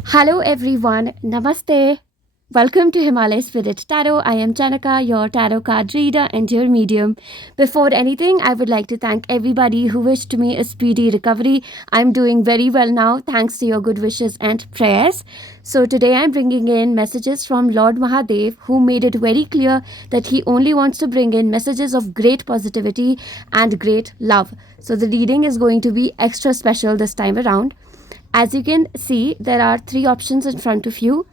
Hello everyone, Namaste. Welcome to Himalaya Spirit Tarot. I am Chaynika, your tarot card reader and your medium. Before anything, I would like to thank everybody who wished me a speedy recovery. I'm doing very well now thanks to your good wishes and prayers. So today I'm bringing in messages from Lord Mahadeva, who made it very clear that he only wants to bring in messages of great positivity and great love. So the reading is going to be extra special this time around. As you can see, there are three options in front of you.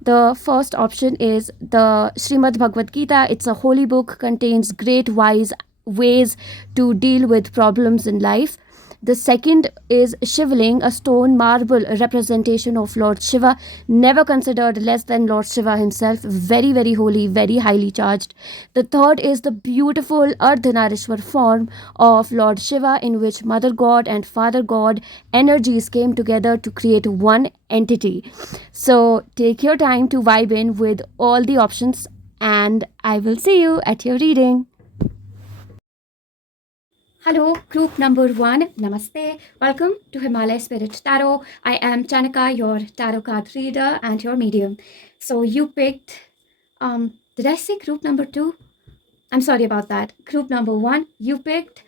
The first option is the Srimad Bhagwad Gita. It's a holy book, contains great wise ways to deal with problems in life. The second is Shivling, a stone marble representation of Lord Shiva, never considered less than Lord Shiva himself, very, very holy, very highly charged. The third is the beautiful Ardhnarishwara form of Lord Shiva, in which Mother God and Father God energies came together to create one entity. So take your time to vibe in with all the options, and I will see you at your reading. Hello, group number 1. Namaste. Welcome to Himalaya Spirit Tarot. I am Chaynika, your tarot card reader and your medium. So you picked, did I say group number 2? I'm sorry about that. Group number 1, you picked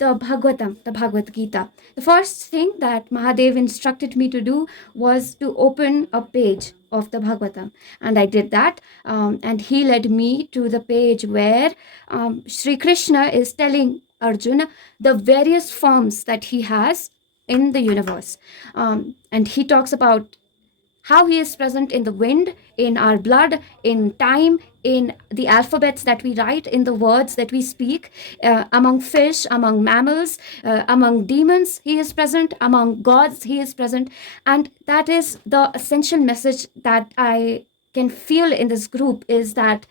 the Bhagavatam, the Bhagavad Gita. The first thing that Mahadeva instructed me to do was to open a page of the Bhagavatam. And I did that. And he led me to the page where Sri Krishna is telling Arjuna the various forms that he has in the universe. And he talks about how he is present in the wind, in our blood, in time, in the alphabets that we write, in the words that we speak, among fish, among mammals, among demons, he is present, among gods, he is present. And that is the essential message that I can feel in this group, is that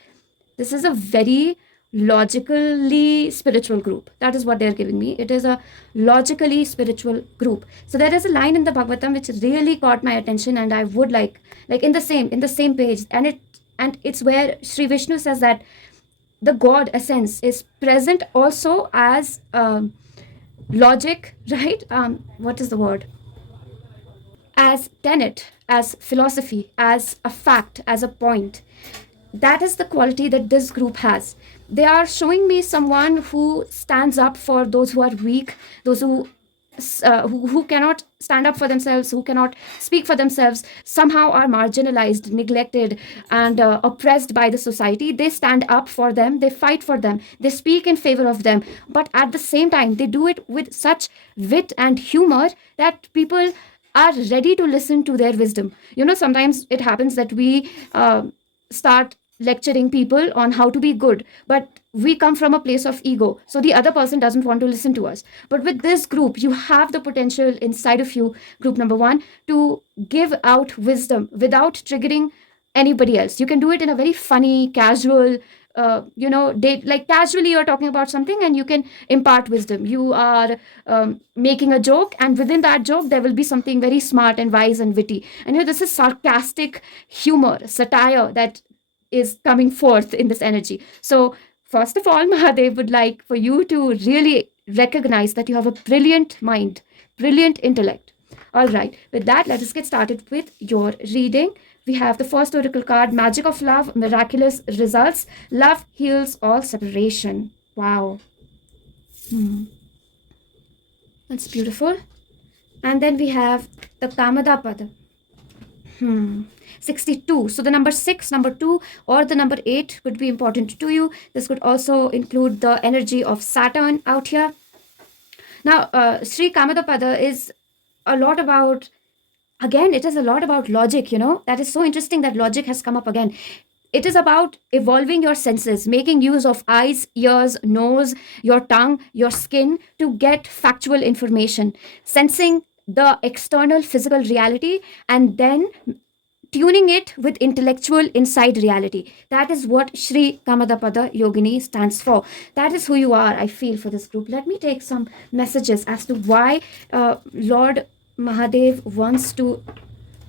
this is a very logically spiritual group. That is what they're giving me. It is a logically spiritual group. So there is a line in the Bhagavatam which really caught my attention, and I would like in the same page, and it's where Sri Vishnu says that the God essence is present also as logic, right? What is the word? As tenet, as philosophy, as a fact, as a point. That is the quality that this group has. They are showing me someone who stands up for those who are weak, those who cannot stand up for themselves, who cannot speak for themselves, somehow are marginalized, neglected, and oppressed by the society. They stand up for them, they fight for them, they speak in favor of them, but at the same time they do it with such wit and humor that people are ready to listen to their wisdom. Sometimes it happens that we start lecturing people on how to be good, but we come from a place of ego, so the other person doesn't want to listen to us. But with this group, you have the potential inside of you, group number 1, to give out wisdom without triggering anybody else. You can do it in a very funny, casual, like casually you're talking about something and you can impart wisdom. You are making a joke, and within that joke there will be something very smart and wise and witty, and this is sarcastic humor, satire that is coming forth in this energy. So first of all, Mahadev would like for you to really recognize that you have a brilliant mind, brilliant intellect. All right, with that, let us get started with your reading. We have the first oracle card, Magic of Love, Miraculous Results. Love heals all separation. Wow. That's beautiful. And then we have the Kamadapada. 62. So the number 6, number 2, or the number 8 could be important to you. This could also include the energy of Saturn out here. Now, Sri Kamadapada is a lot about, again, it is a lot about logic, That is so interesting that logic has come up again. It is about evolving your senses, making use of eyes, ears, nose, your tongue, your skin to get factual information, sensing the external physical reality, and then tuning it with intellectual inside reality. That is what Sri Kamadapada Yogini stands for. That is who you are, I feel, for this group. Let me take some messages as to why Lord Mahadev wants to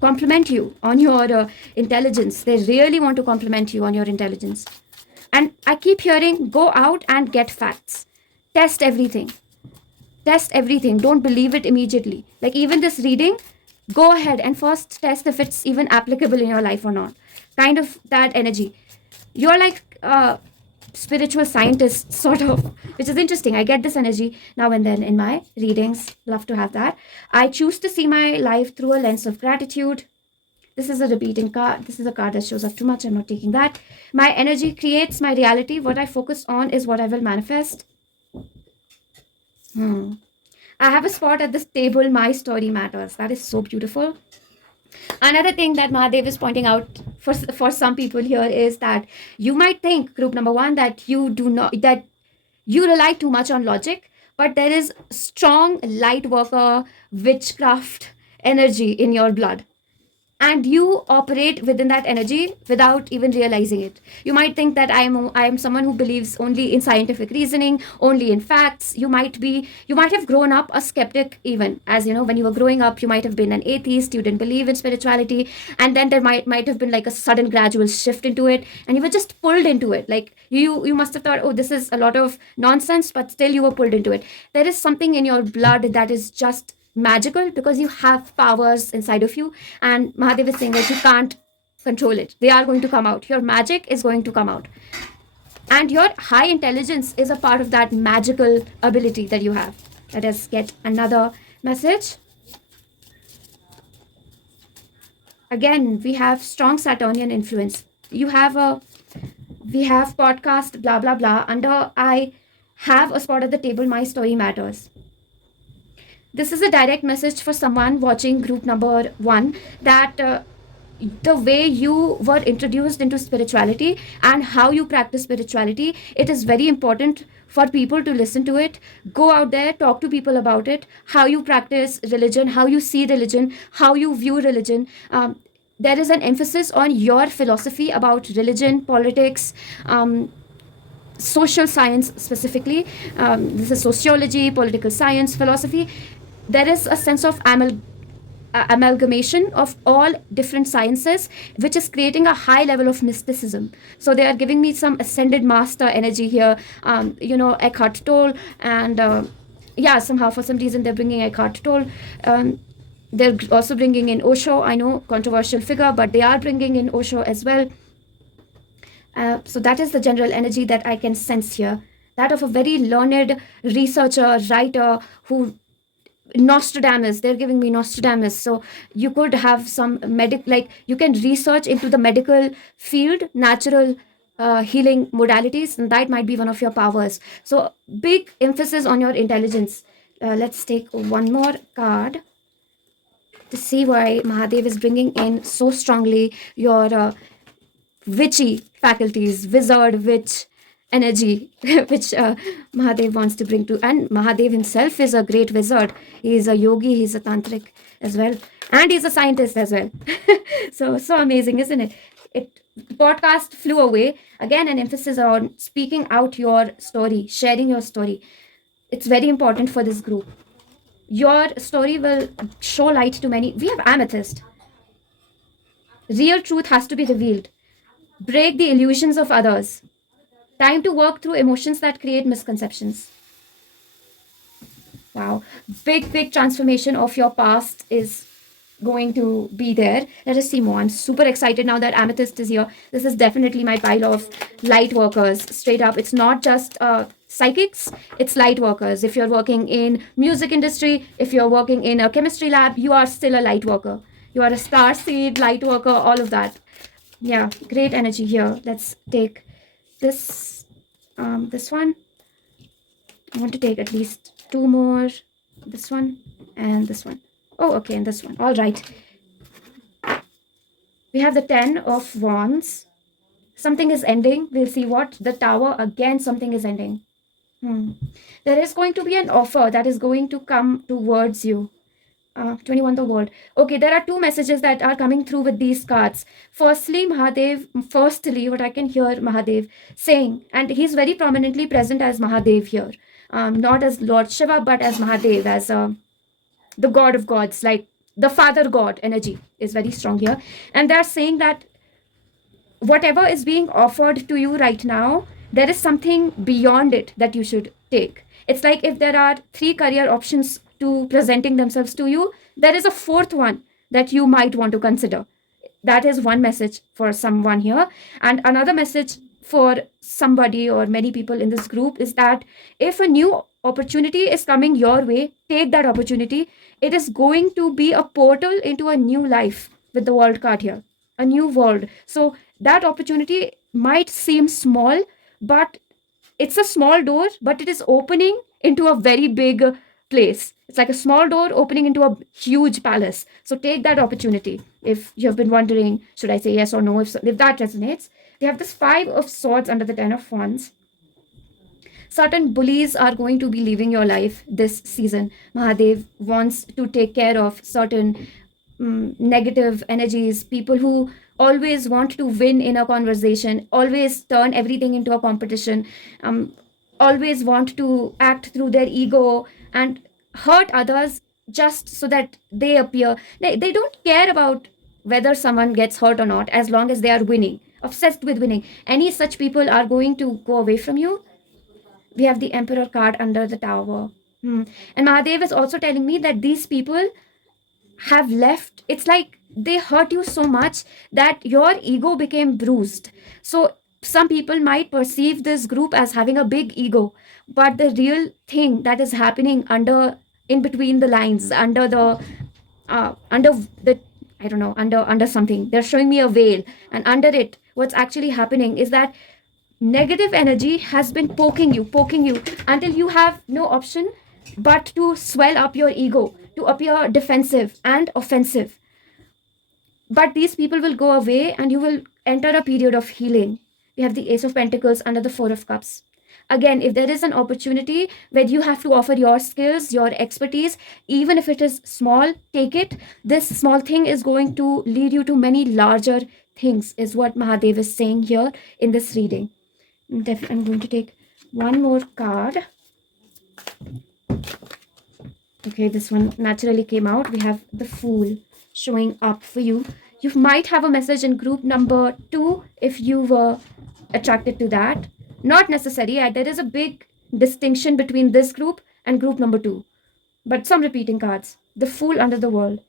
compliment you on your intelligence. They really want to compliment you on your intelligence. And I keep hearing, go out and get facts. Test everything. Test everything. Don't believe it immediately. Like even this reading, Go ahead and first test if it's even applicable in your life or not. Kind of that energy. You're like spiritual scientist, sort of, which is interesting. I get this energy now and then in my readings. Love to have that. I choose to see my life through a lens of gratitude. This is a repeating card. This is a card that shows up too much. I'm not taking that. My energy creates my reality. What I focus on is what I will manifest. I have a spot at this table. My story matters. That is so beautiful. Another thing that Mahadev is pointing out for some people here is that you might think, group number one, that you rely too much on logic, but there is strong light worker witchcraft energy in your blood. And you operate within that energy without even realizing it. You might think that I am someone who believes only in scientific reasoning, only in facts. You might have grown up a skeptic, even as when you were growing up. You might have been an atheist. You didn't believe in spirituality, and then there might have been like a sudden gradual shift into it, and you were just pulled into it. Like you must have thought, oh, this is a lot of nonsense, but still you were pulled into it. There is something in your blood that is just magical because you have powers inside of you, and Mahadev is saying that you can't control it. They are going to come out. Your magic is going to come out, and your high intelligence is a part of that magical ability that you have. Let us get another message. Again, we have strong Saturnian influence. We have podcast blah blah blah under I have a spot at the table. My story matters. This is a direct message for someone watching group number one, that the way you were introduced into spirituality and how you practice spirituality, it is very important for people to listen to it. Go out there, talk to people about it, how you practice religion, how you see religion, how you view religion. There is an emphasis on your philosophy about religion, politics, social science specifically. This is sociology, political science, philosophy. There is a sense of amalgamation of all different sciences, which is creating a high level of mysticism. So they are giving me some ascended master energy here. Eckhart Tolle, and somehow for some reason they're bringing Eckhart Tolle. They're also bringing in Osho. I know, controversial figure, but they are bringing in Osho as well. So that is the general energy that I can sense here. That of a very learned researcher, writer, who Nostradamus, they're giving me Nostradamus. So you could have some you can research into the medical field, natural healing modalities, and that might be one of your powers. So big emphasis on your intelligence. Let's take one more card to see why Mahadev is bringing in so strongly your witchy faculties, wizard, witch energy, which Mahadev wants to bring to. And Mahadev himself is a great wizard. He is a yogi, he's a tantric as well, and he's a scientist as well. so amazing, isn't it? Podcast flew away. Again, an emphasis on speaking out your story, sharing your story. It's very important for this group. Your story will show light to many. We have amethyst. Real truth has to be revealed. Break the illusions of others. Time to work through emotions that create misconceptions. Wow. Big transformation of your past is going to be there. Let us see more. I'm super excited now that amethyst is here. This is definitely my pile of light workers. Straight up, it's not just psychics, it's light workers. If you're working in music industry, if you're working in a chemistry lab, you are still a light worker. You are a star seed, light worker, all of that. Yeah, great energy here. Let's take this one. I want to take at least two more. This one and this one. Oh, okay, and this one. All right. We have the 10 of Wands. Something is ending. We'll see what. The Tower, again, something is ending. There is going to be an offer that is going to come towards you. 21 the World. Okay, there are two messages that are coming through with these cards. Firstly, what I can hear Mahadev saying, and he's very prominently present as Mahadev here. Not as Lord Shiva, but as Mahadev, as the god of gods, like the father god energy is very strong here. And they're saying that whatever is being offered to you right now, there is something beyond it that you should take. It's like if there are 3 career options to presenting themselves to you, there is a 4th one that you might want to consider. That is one message for someone here. And another message for somebody or many people in this group is that if a new opportunity is coming your way, take that opportunity. It is going to be a portal into a new life with the world card here, a new world. So that opportunity might seem small, but it's a small door, but it is opening into a very big place. It's like a small door opening into a huge palace. So take that opportunity. If you have been wondering, should I say yes or no, if that resonates, we have this 5 of Swords under the 10 of Wands. Certain bullies are going to be leaving your life this season. Mahadev wants to take care of certain negative energies, people who always want to win in a conversation, always turn everything into a competition, always want to act through their ego and hurt others just so that they appear. They don't care about whether someone gets hurt or not, as long as they are winning, obsessed with winning. Any such people are going to go away from you. We have the Emperor card under the Tower. And Mahadev is also telling me that these people have left. It's like they hurt you so much that your ego became bruised. So some people might perceive this group as having a big ego, but the real thing that is happening in between the lines, under the I don't know, under something, they're showing me a veil, and under it, what's actually happening is that negative energy has been poking you until you have no option but to swell up your ego, to appear defensive and offensive. But these people will go away and you will enter a period of healing. We have the Ace of Pentacles under the 4 of Cups. Again, if there is an opportunity where you have to offer your skills, your expertise, even if it is small, take it. This small thing is going to lead you to many larger things, is what Mahadev is saying here in this reading. I'm going to take one more card. Okay, this one naturally came out. We have the Fool showing up for you. You might have a message in group number 2 if you were attracted to that. Not necessary. There is a big distinction between this group and group number 2. But some repeating cards. The Fool under the World.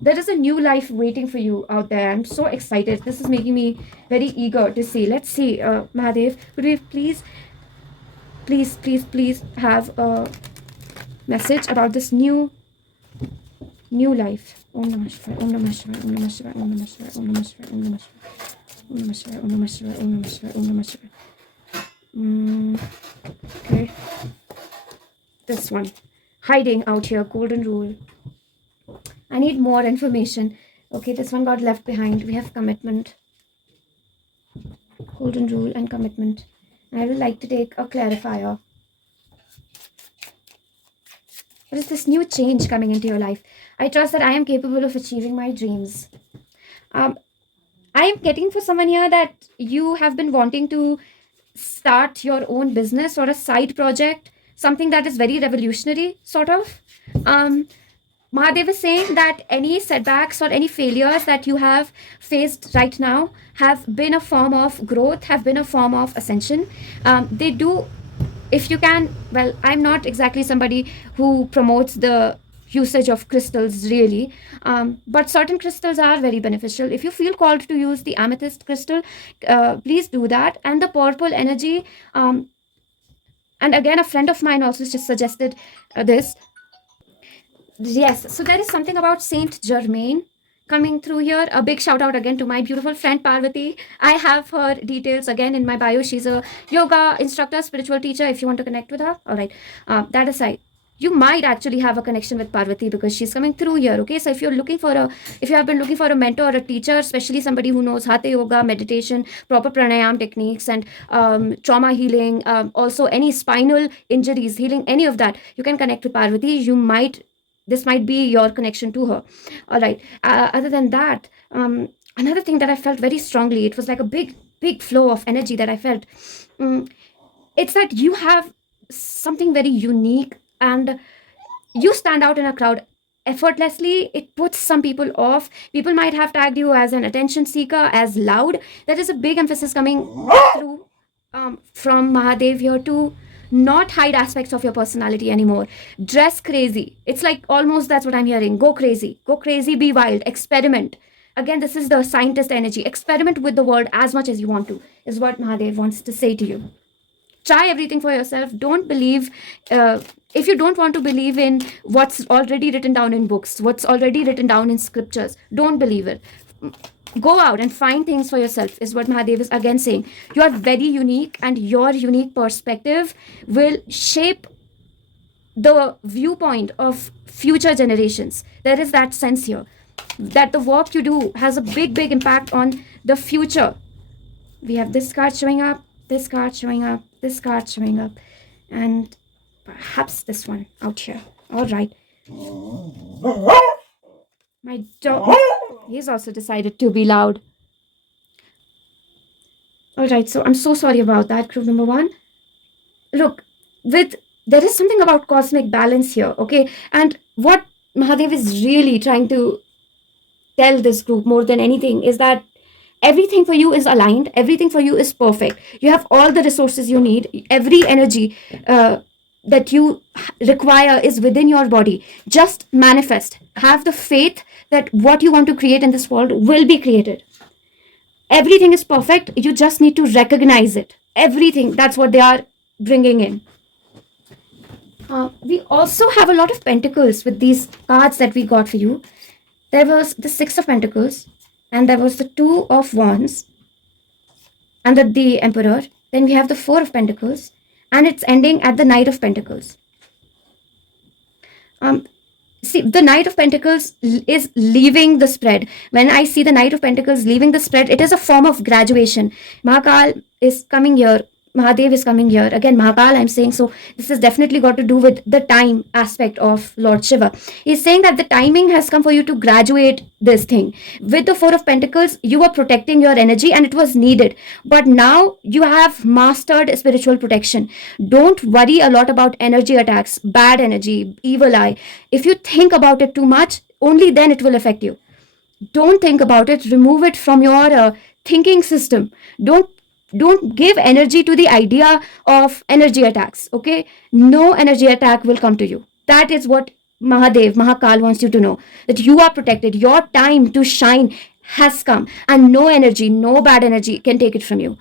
There is a new life waiting for you out there. I'm so excited. This is making me very eager to see. Let's see, Mahadev, could we please have a message about this new life. Om Namah Shivaya, Om Namah Shivaya, Om Namah Shivaya, Om Namah Shivaya, Om Namah Shivaya, Om Namah Shivaya, Om Namah Shivaya, Om Namah Shivaya, Om Namah Shivaya, Om Namah Shivaya. Okay. This one. Hiding out here, Golden Rule. I need more information. Okay, this one got left behind. We have commitment. Golden Rule and commitment. I would like to take a clarifier. What is this new change coming into your life? I trust that I am capable of achieving my dreams. I am getting for someone here that you have been wanting to start your own business or a side project, something that is very revolutionary, sort of. Mahadev is saying that any setbacks or any failures that you have faced right now have been a form of growth, have been a form of ascension. They do, if you can, well, I'm not exactly somebody who promotes the usage of crystals really, but certain crystals are very beneficial. If you feel called to use the amethyst crystal, please do that. And the purple energy, and again, a friend of mine also just suggested this. Yes, so there is something about Saint Germain coming through here. A big shout out again to my beautiful friend Parvathy. I have her details again in my bio. She's a yoga instructor, spiritual teacher, if you want to connect with her. All right, that aside, you might actually have a connection with Parvathy because she's coming through here. Okay, so if you have been looking for a mentor or a teacher, especially somebody who knows hatha yoga, meditation, proper pranayam techniques, and trauma healing, also any spinal injuries, healing, any of that, you can connect with Parvathy. This might be your connection to her. All right. Other than that, another thing that I felt very strongly, it was like a big flow of energy that I felt. It's that you have something very unique and you stand out in a crowd effortlessly. It puts some people off. People might have tagged you as an attention seeker, as loud. There is a big emphasis coming through from Mahadev here to not hide aspects of your personality anymore. Dress crazy. It's like almost that's what I'm hearing. Go crazy, be wild, experiment. Again, this is the scientist energy. Experiment with the world as much as you want to, is what Mahadev wants to say to you. Try everything for yourself. Don't believe, if you don't want to believe in what's already written down in books, what's already written down in scriptures, don't believe it. Go out and find things for yourself, is what Mahadev is again saying. You are very unique, and your unique perspective will shape the viewpoint of future generations. There is that sense here that the work you do has a big impact on the future. We have this card showing up, this card showing up, this card showing up, and perhaps this one out here. All right. My dog, he's also decided to be loud. All right, so I'm so sorry about that, group number 1. Look, there is something about cosmic balance here, okay? And what Mahadev is really trying to tell this group more than anything is that everything for you is aligned, everything for you is perfect. You have all the resources you need, every energy that you require is within your body. Just manifest. Have the faith that what you want to create in this world will be created. Everything is perfect. You just need to recognize it. Everything. That's what they are bringing in. We also have a lot of pentacles with these cards that we got for you. There was the 6 of Pentacles, and there was the 2 of Wands, and the Emperor. Then we have the 4 of Pentacles, and it's ending at the Knight of Pentacles. See, the Knight of Pentacles is leaving the spread. When I see the Knight of Pentacles leaving the spread, it is a form of graduation. Mahakal is coming here. Mahadev is coming here. Again, Mahakal, I'm saying, so this has definitely got to do with the time aspect of Lord Shiva. He's saying that the timing has come for you to graduate this thing. With the 4 of Pentacles, you were protecting your energy and it was needed. But now you have mastered spiritual protection. Don't worry a lot about energy attacks, bad energy, evil eye. If you think about it too much, only then it will affect you. Don't think about it. Remove it from your thinking system. Don't give energy to the idea of energy attacks, okay? No energy attack will come to you. That is what Mahakal wants you to know, that you are protected. Your time to shine has come, and no energy, no bad energy can take it from you.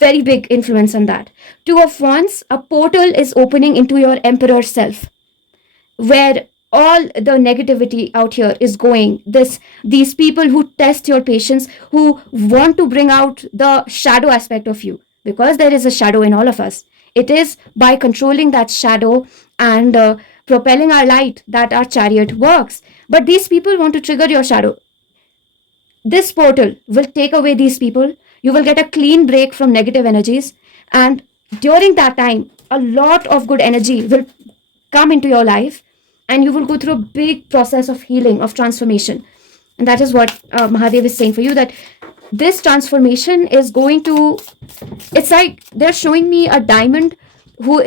Very big influence on that. 2 of Wands, a portal is opening into your Emperor self, where all the negativity out here is going. These people who test your patience, who want to bring out the shadow aspect of you, because there is a shadow in all of us. It is by controlling that shadow and propelling our light that our chariot works. But these people want to trigger your shadow. This portal will take away these people. You will get a clean break from negative energies, and during that time, a lot of good energy will come into your life, and you will go through a big process of healing, of transformation. And that is what Mahadev is saying for you, that this transformation is going to, it's like they're showing me a diamond who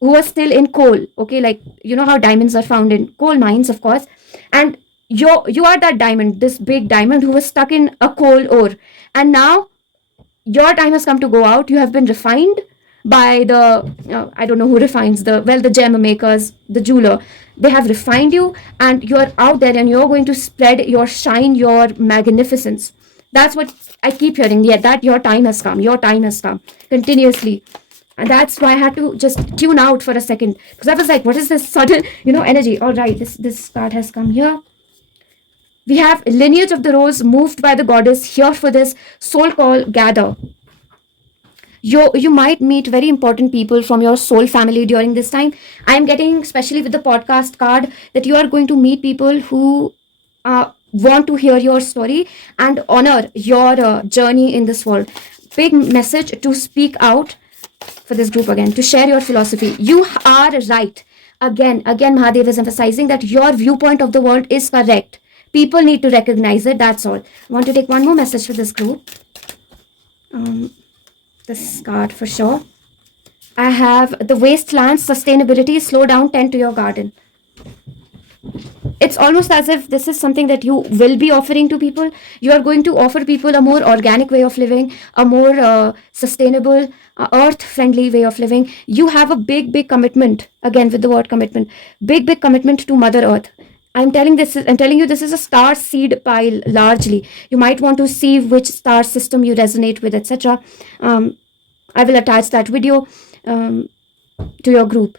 was still in coal, okay? Like, you know how diamonds are found in coal mines, of course. And you are that diamond, this big diamond who was stuck in a coal ore. And now your time has come to go out. You have been refined by the, I don't know who refines the gem makers, the jeweler. They have refined you, and you're out there, and you're going to spread your shine, your magnificence. That's what I keep hearing. Yeah, that your time has come continuously. And that's why I had to just tune out for a second, because I was like, what is this sudden, energy? All right, this card has come here. We have lineage of the rose moved by the goddess here for this soul call gather. You might meet very important people from your soul family during this time. I am getting, especially with the podcast card, that you are going to meet people who want to hear your story and honor your journey in this world. Big message to speak out for this group again, to share your philosophy. You are right. Again, Mahadeva is emphasizing that your viewpoint of the world is correct. People need to recognize it. That's all. I want to take one more message for this group. This card for sure. I have the wastelands, sustainability, slow down, tend to your garden. it's almost as if this is something that you will be offering to people. You are going to offer people a more organic way of living, a more sustainable, earth friendly way of living. You have a big commitment, again with the word commitment, big commitment to Mother Earth. I'm telling you this is a star seed pile largely. You might want to see which star system you resonate with, etc. I will attach that video to your group.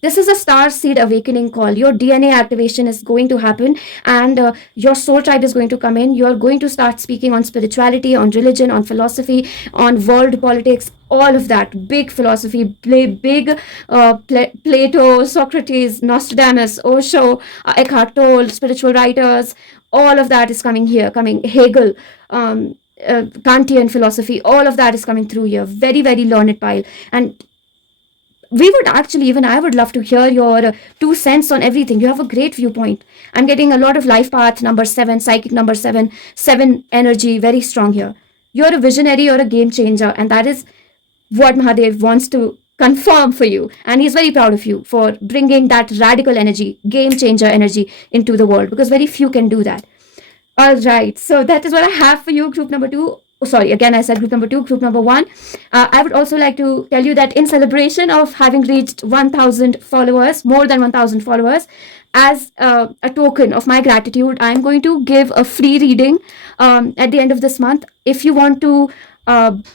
This is a star seed awakening call. Your DNA activation is going to happen, and your soul tribe is going to come in. You are going to start speaking on spirituality, on religion, on philosophy, on world politics, all of that. Big philosophy, big Plato, Socrates, Nostradamus, Osho, Eckhart Tolle, spiritual writers. All of that is coming here, coming Hegel. Kantian philosophy, all of that is coming through here. Very learned pile. And we would actually, even I would love to hear your 2 cents on everything. You have a great viewpoint. I'm getting a lot of life path number 7, psychic number 7, 7 energy, very strong here. You're a visionary, you're a game changer, and that is what Mahadev wants to confirm for you. And he's very proud of you for bringing that radical energy, game changer energy into the world, because very few can do that. All right, so that is what I have for you, group number 2. Oh, sorry, again I said group number 2, group number 1. I would also like to tell you that in celebration of having reached 1,000 followers, more than 1,000 followers, as a token of my gratitude, I'm going to give a free reading at the end of this month. If you want to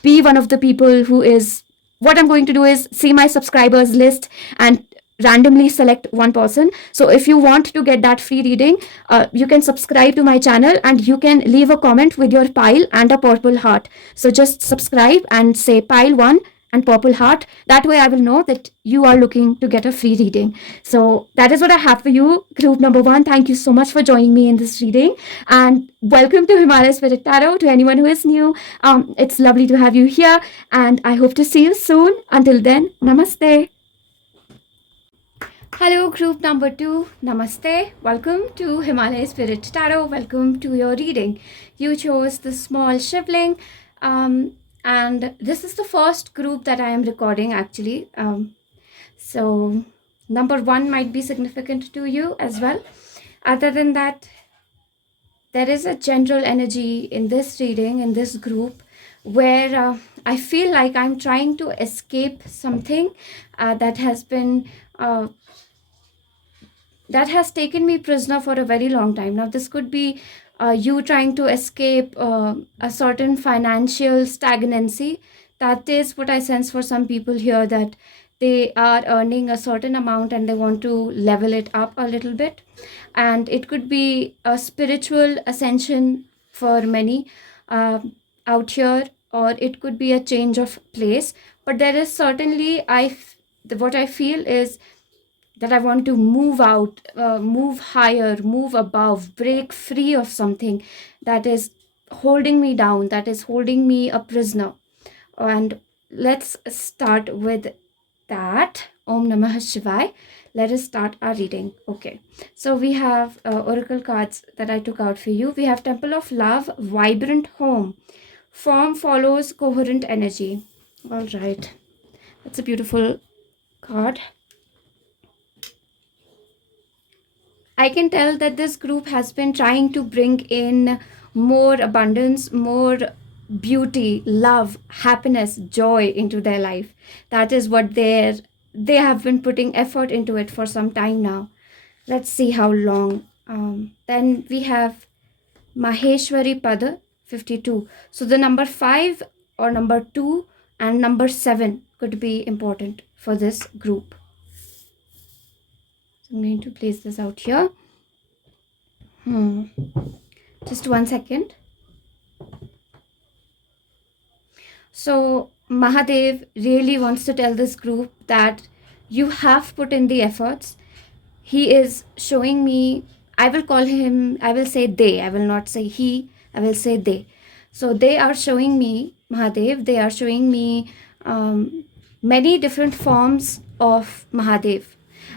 be one of the people who is, what I'm going to do is see my subscribers list and randomly select one person. So if you want to get that free reading, you can subscribe to my channel and you can leave a comment with your pile and a purple heart. So just subscribe and say pile 1 and purple heart. That way I will know that you are looking to get a free reading. So that is what I have for you, group number 1. Thank you so much for joining me in this reading, and welcome to Himalaya Spirit Tarot. To anyone who is new, it's lovely to have you here, and I hope to see you soon. Until then, namaste. Hello, group number 2. Namaste. Welcome to Himalaya Spirit Tarot. Welcome to your reading. You chose the small shivling, and this is the first group that I am recording actually. So number 1 might be significant to you as well. Other than that, there is a general energy in this reading, in this group, where I feel like I'm trying to escape something that has been that has taken me prisoner for a very long time. Now, this could be you trying to escape a certain financial stagnancy. That is what I sense for some people here, that they are earning a certain amount and they want to level it up a little bit. And it could be a spiritual ascension for many out here, or it could be a change of place. But there is certainly, what I feel is that I want to move out, move higher, move above, break free of something that is holding me down, that is holding me a prisoner. And let's start with that. Om Namah Shivaya. Let us start our reading. Okay, so we have oracle cards that I took out for you. We have Temple of Love, Vibrant Home. Form follows coherent energy. All right, that's a beautiful card. I can tell that this group has been trying to bring in more abundance, more beauty, love, happiness, joy into their life. That is what they have been putting effort into it for some time now. Let's see how long. Then we have Maheshwari Pada 52. So the number 5 or number 2 and number 7 could be important for this group. I'm going to place this out here. Just 1 second. So Mahadev really wants to tell this group that you have put in the efforts. He is showing me, I will call him, I will say they, I will not say he, I will say they. So they are showing me, Mahadev, they are showing me many different forms of Mahadev.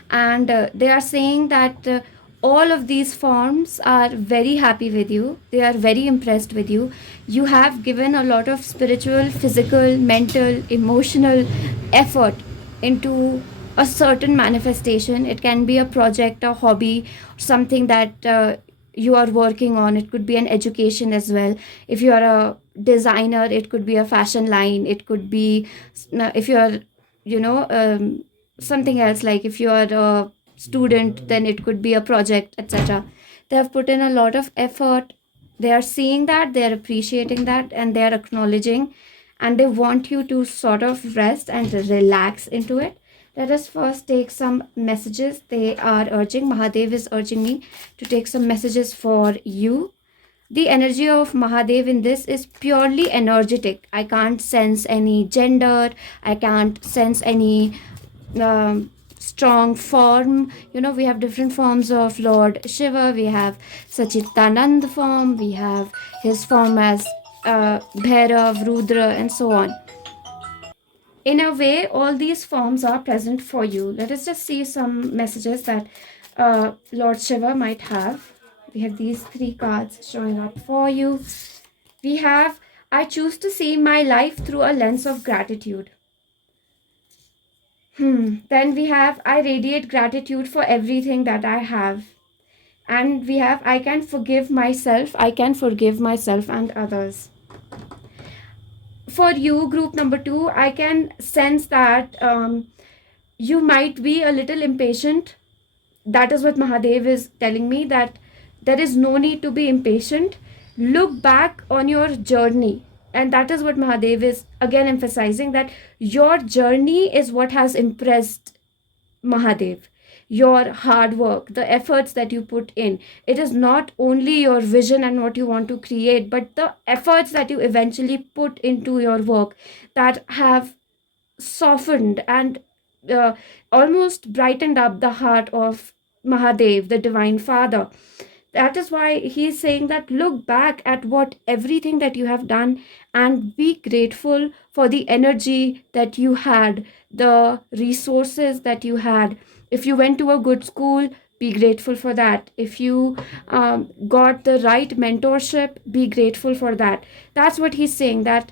And they are saying that all of these forms are very happy with you. They are very impressed with you. You have given a lot of spiritual, physical, mental, emotional effort into a certain manifestation. It can be a project, a hobby, something that you are working on. It could be an education as well. If you are a designer, it could be a fashion line. It could be, if you are, something else, like if you are a student, then it could be a project, etc. They have put in a lot of effort. They are seeing that, they are appreciating that, and they are acknowledging, and they want you to sort of rest and relax into it. Let us first take some messages. Mahadev is urging me to take some messages for you. The energy of Mahadev in this is purely energetic. I can't sense any gender. I can't sense any strong form. We have different forms of Lord Shiva. We have Sachitanand form. We have his form as Bhairav, Rudra, and so on. In a way, all these forms are present for you. Let us just see some messages that Lord Shiva might have. We have these 3 cards showing up for you. We have, I choose to see my life through a lens of gratitude. Then we have, I radiate gratitude for everything that I have. And we have, I can forgive myself. I can forgive myself and others. For you, group number 2, I can sense that you might be a little impatient. That is what Mahadev is telling me, that there is no need to be impatient. Look back on your journey. And that is what Mahadev is again emphasizing, that your journey is what has impressed Mahadev. Your hard work, the efforts that you put in. It is not only your vision and what you want to create, but the efforts that you eventually put into your work that have softened and almost brightened up the heart of Mahadev, the Divine Father. That is why he is saying that look back at everything that you have done and be grateful for the energy that you had, the resources that you had. If you went to a good school, be grateful for that. If you got the right mentorship, be grateful for that. That's what he's saying, that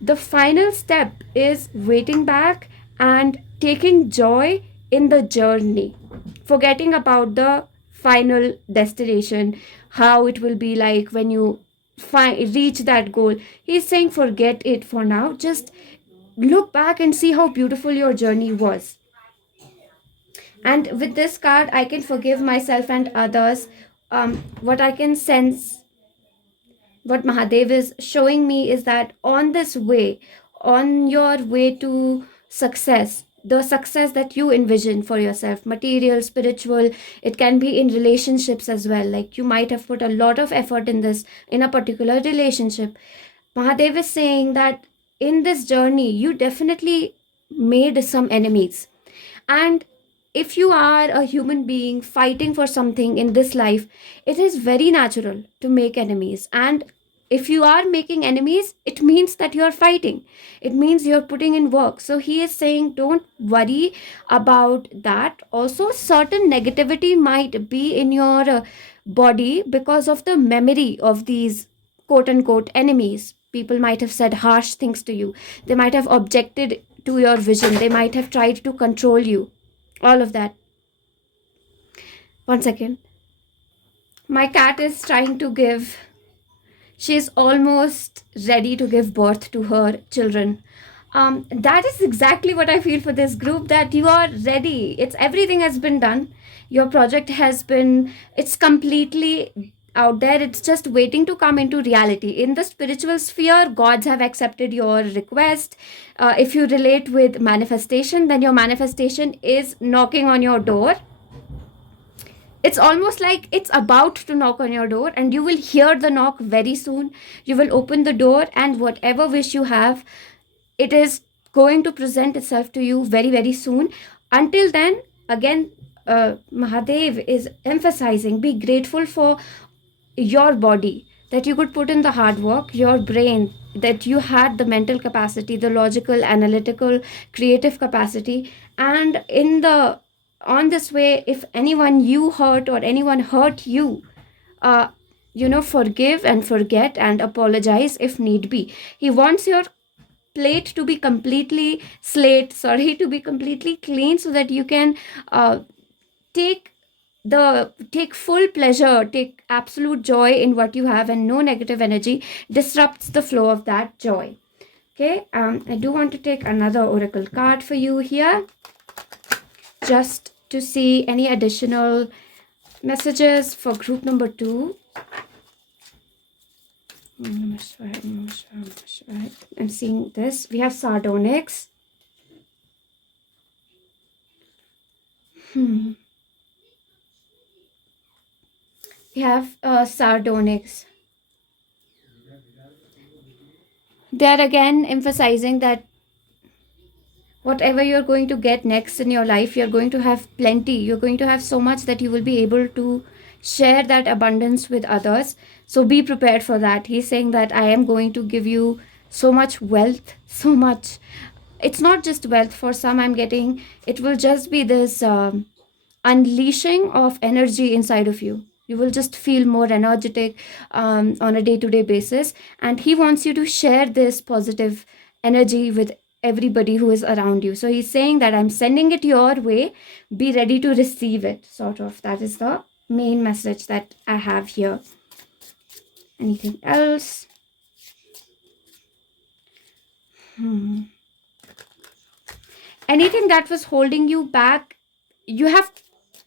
the final step is waiting back and taking joy in the journey, forgetting about the final destination, how it will be like when you reach that goal. He's saying forget it for now. Just look back and see how beautiful your journey was. And with this card, I can forgive myself and others. What I can sense, what Mahadev is showing me, is that on this way, on your way to success, the success that you envision for yourself, material, spiritual, it can be in relationships as well. Like you might have put a lot of effort in this, in a particular relationship. Mahadev is saying that in this journey, you definitely made some enemies. And if you are a human being fighting for something in this life, it is very natural to make enemies. And if you are making enemies, it means that you are fighting. It means you're putting in work. So he is saying, don't worry about that. Also, certain negativity might be in your body because of the memory of these quote unquote enemies. People might have said harsh things to you. They might have objected to your vision. They might have tried to control you. All of that. One second. My cat is trying to give, she's almost ready to give birth to her children. That is exactly what I feel for this group, that you are ready. It's everything has been done. Your project has been, it's completely out there. It's just waiting to come into reality. In the spiritual sphere, gods have accepted your request. If you relate with manifestation, then your manifestation is knocking on your door. It's almost like it's about to knock on your door, and you will hear the knock very soon. You will open the door, and whatever wish you have, it is going to present itself to you very, very soon. Until then, again, Mahadev is emphasizing, be grateful for your body, that you could put in the hard work, your brain, that you had the mental capacity, the logical, analytical, creative capacity. And on this way, if anyone you hurt or anyone hurt you, forgive and forget and apologize if need be. He wants your plate to be completely to be completely clean, so that you can take full pleasure, take absolute joy in what you have, and no negative energy disrupts the flow of that joy. Okay, I do want to take another oracle card for you here, just to see any additional messages for group number 2. I'm seeing this. We have sardonyx. We have sardonyx. They are again emphasizing that whatever you're going to get next in your life, you're going to have plenty. You're going to have so much that you will be able to share that abundance with others. So be prepared for that. He's saying that I am going to give you so much wealth, so much. It's not just wealth. For some, I'm getting, it will just be this unleashing of energy inside of you. You will just feel more energetic on a day-to-day basis. And he wants you to share this positive energy with everybody who is around you. So he's saying that I'm sending it your way. Be ready to receive it, sort of. That is the main message that I have here. Anything else? Anything that was holding you back,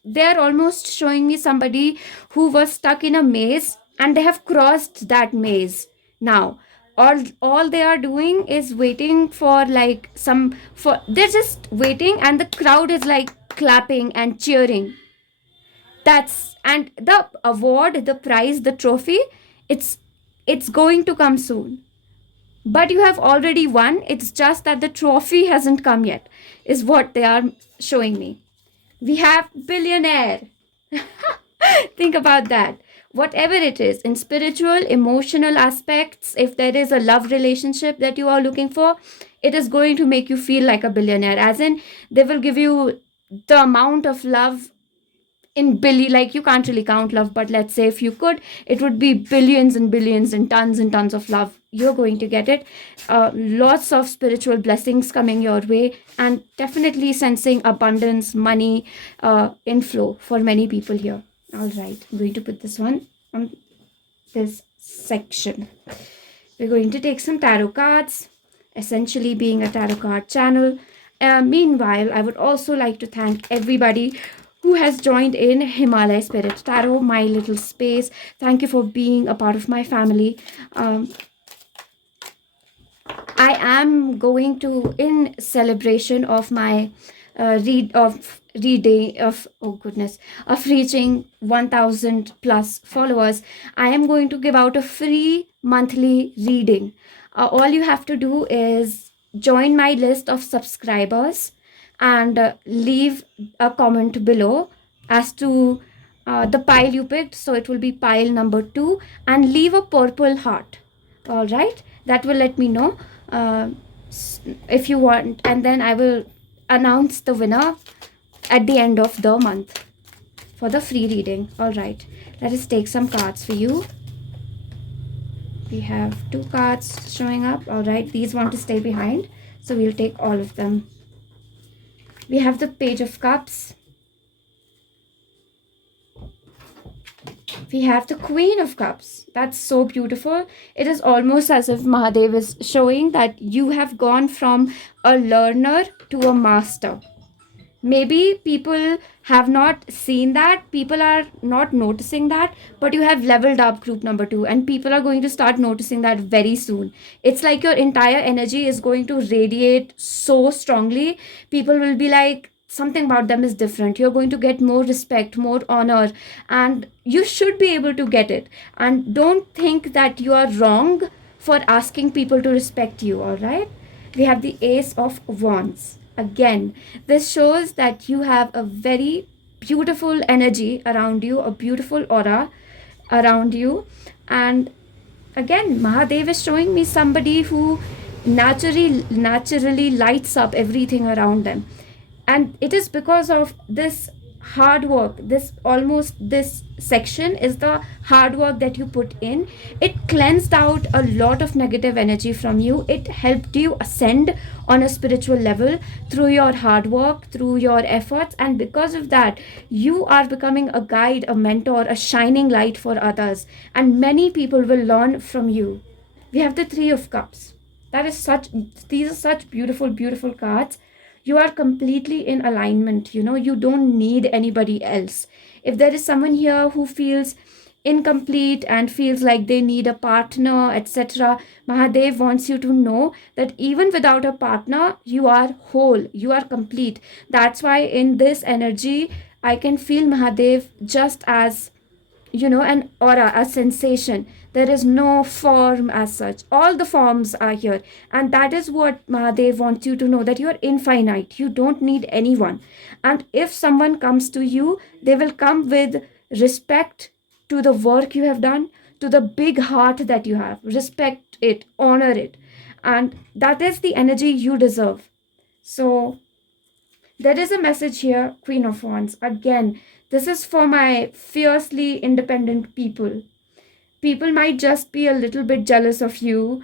they're almost showing me somebody who was stuck in a maze, and they have crossed that maze. Now all they are doing is waiting for they're just waiting, and the crowd is like clapping and cheering. And the award, the prize, the trophy, it's going to come soon. But you have already won. It's just that the trophy hasn't come yet, is what they are showing me. We have billionaire. Think about that. Whatever it is, in spiritual, emotional aspects, if there is a love relationship that you are looking for, it is going to make you feel like a billionaire. As in, they will give you the amount of love in like you can't really count love, but let's say if you could, it would be billions and billions and tons of love. You're going to get it. Lots of spiritual blessings coming your way, and definitely sensing abundance, money, inflow for many people here. All right, I'm going to put this one on this section. We're going to take some tarot cards, essentially being a tarot card channel. Meanwhile, I would also like to thank everybody who has joined in Himalaya Spirit Tarot, my little space. Thank you for being a part of my family. I am going to, in celebration of my reaching 1000 plus followers, I am going to give out a free monthly reading. All you have to do is join my list of subscribers and leave a comment below as to the pile you picked. So it will be pile number 2, and leave a purple heart. All right, that will let me know if you want, and then I will announce the winner at the end of the month for the free reading. All right, let us take some cards for you. We have 2 cards showing up. All right, these want to stay behind, so we'll take all of them. We have the Page of Cups. We have the Queen of Cups. That's so beautiful. It is almost as if Mahadeva is showing that you have gone from a learner to a master. Maybe people have not seen that, people are not noticing that, but you have leveled up, group number 2, and people are going to start noticing that very soon. It's like your entire energy is going to radiate so strongly. People will be like, something about them is different. You're going to get more respect, more honor, and you should be able to get it. And don't think that you are wrong for asking people to respect you. All right, we have the Ace of Wands. Again, this shows that you have a very beautiful energy around you, a beautiful aura around you. And again, Mahadeva is showing me somebody who naturally lights up everything around them. And it is because of this hard work, this section is the hard work that you put in. It cleansed out a lot of negative energy from you. It helped you ascend on a spiritual level through your hard work, through your efforts, and because of that you are becoming a guide, a mentor, a shining light for others, and many people will learn from you. We have the Three of Cups. These are such beautiful cards. You are completely in alignment. You don't need anybody else. If there is someone here who feels incomplete and feels like they need a partner, etc., Mahadev wants you to know that even without a partner, you are whole, you are complete. That's why in this energy I can feel Mahadev just as an aura, a sensation. There is no form as such. All the forms are here. And that is what Mahadev wants you to know, that you are infinite. You don't need anyone. And if someone comes to you, they will come with respect to the work you have done, to the big heart that you have. Respect it, honor it. And that is the energy you deserve. So there is a message here, Queen of Wands. Again, this is for my fiercely independent people. People might just be a little bit jealous of you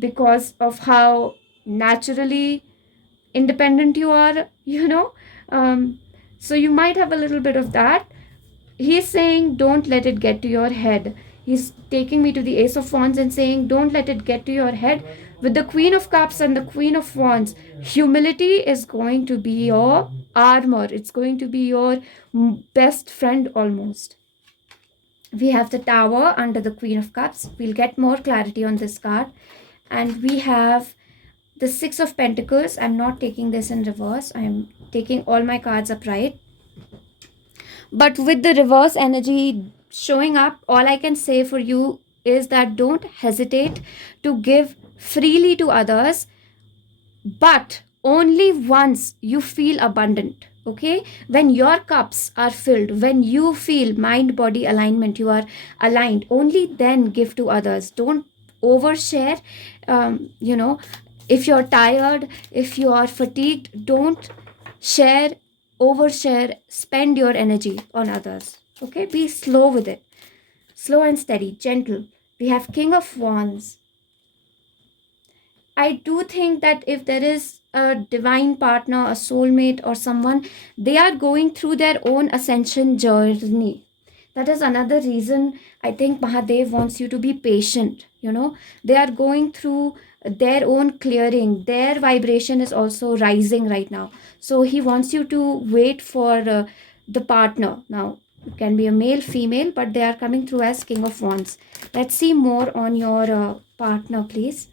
because of how naturally independent you are, so you might have a little bit of that. He's saying, don't let it get to your head. He's taking me to the Ace of Wands and saying, don't let it get to your head. With the Queen of Cups and the Queen of Wands, humility is going to be your armor. It's going to be your best friend almost. We have the Tower under the Queen of Cups. We'll get more clarity on this card. And we have the Six of Pentacles. I'm not taking this in reverse. I'm taking all my cards upright. But with the reverse energy showing up, all I can say for you is that don't hesitate to give freely to others, but only once you feel abundant. Okay, when your cups are filled, when you feel mind body alignment, you are aligned, only then give to others. Don't overshare. If you're tired, if you are fatigued, don't overshare, spend your energy on others. Okay, be slow with it, slow and steady, gentle. We have King of Wands. I do think that if there is a divine partner, a soulmate, or someone, they are going through their own ascension journey. That is another reason I think Mahadev wants you to be patient. They are going through their own clearing. Their vibration is also rising right now. So he wants you to wait for the partner. Now, it can be a male, female, but they are coming through as King of Wands. Let's see more on your partner, please.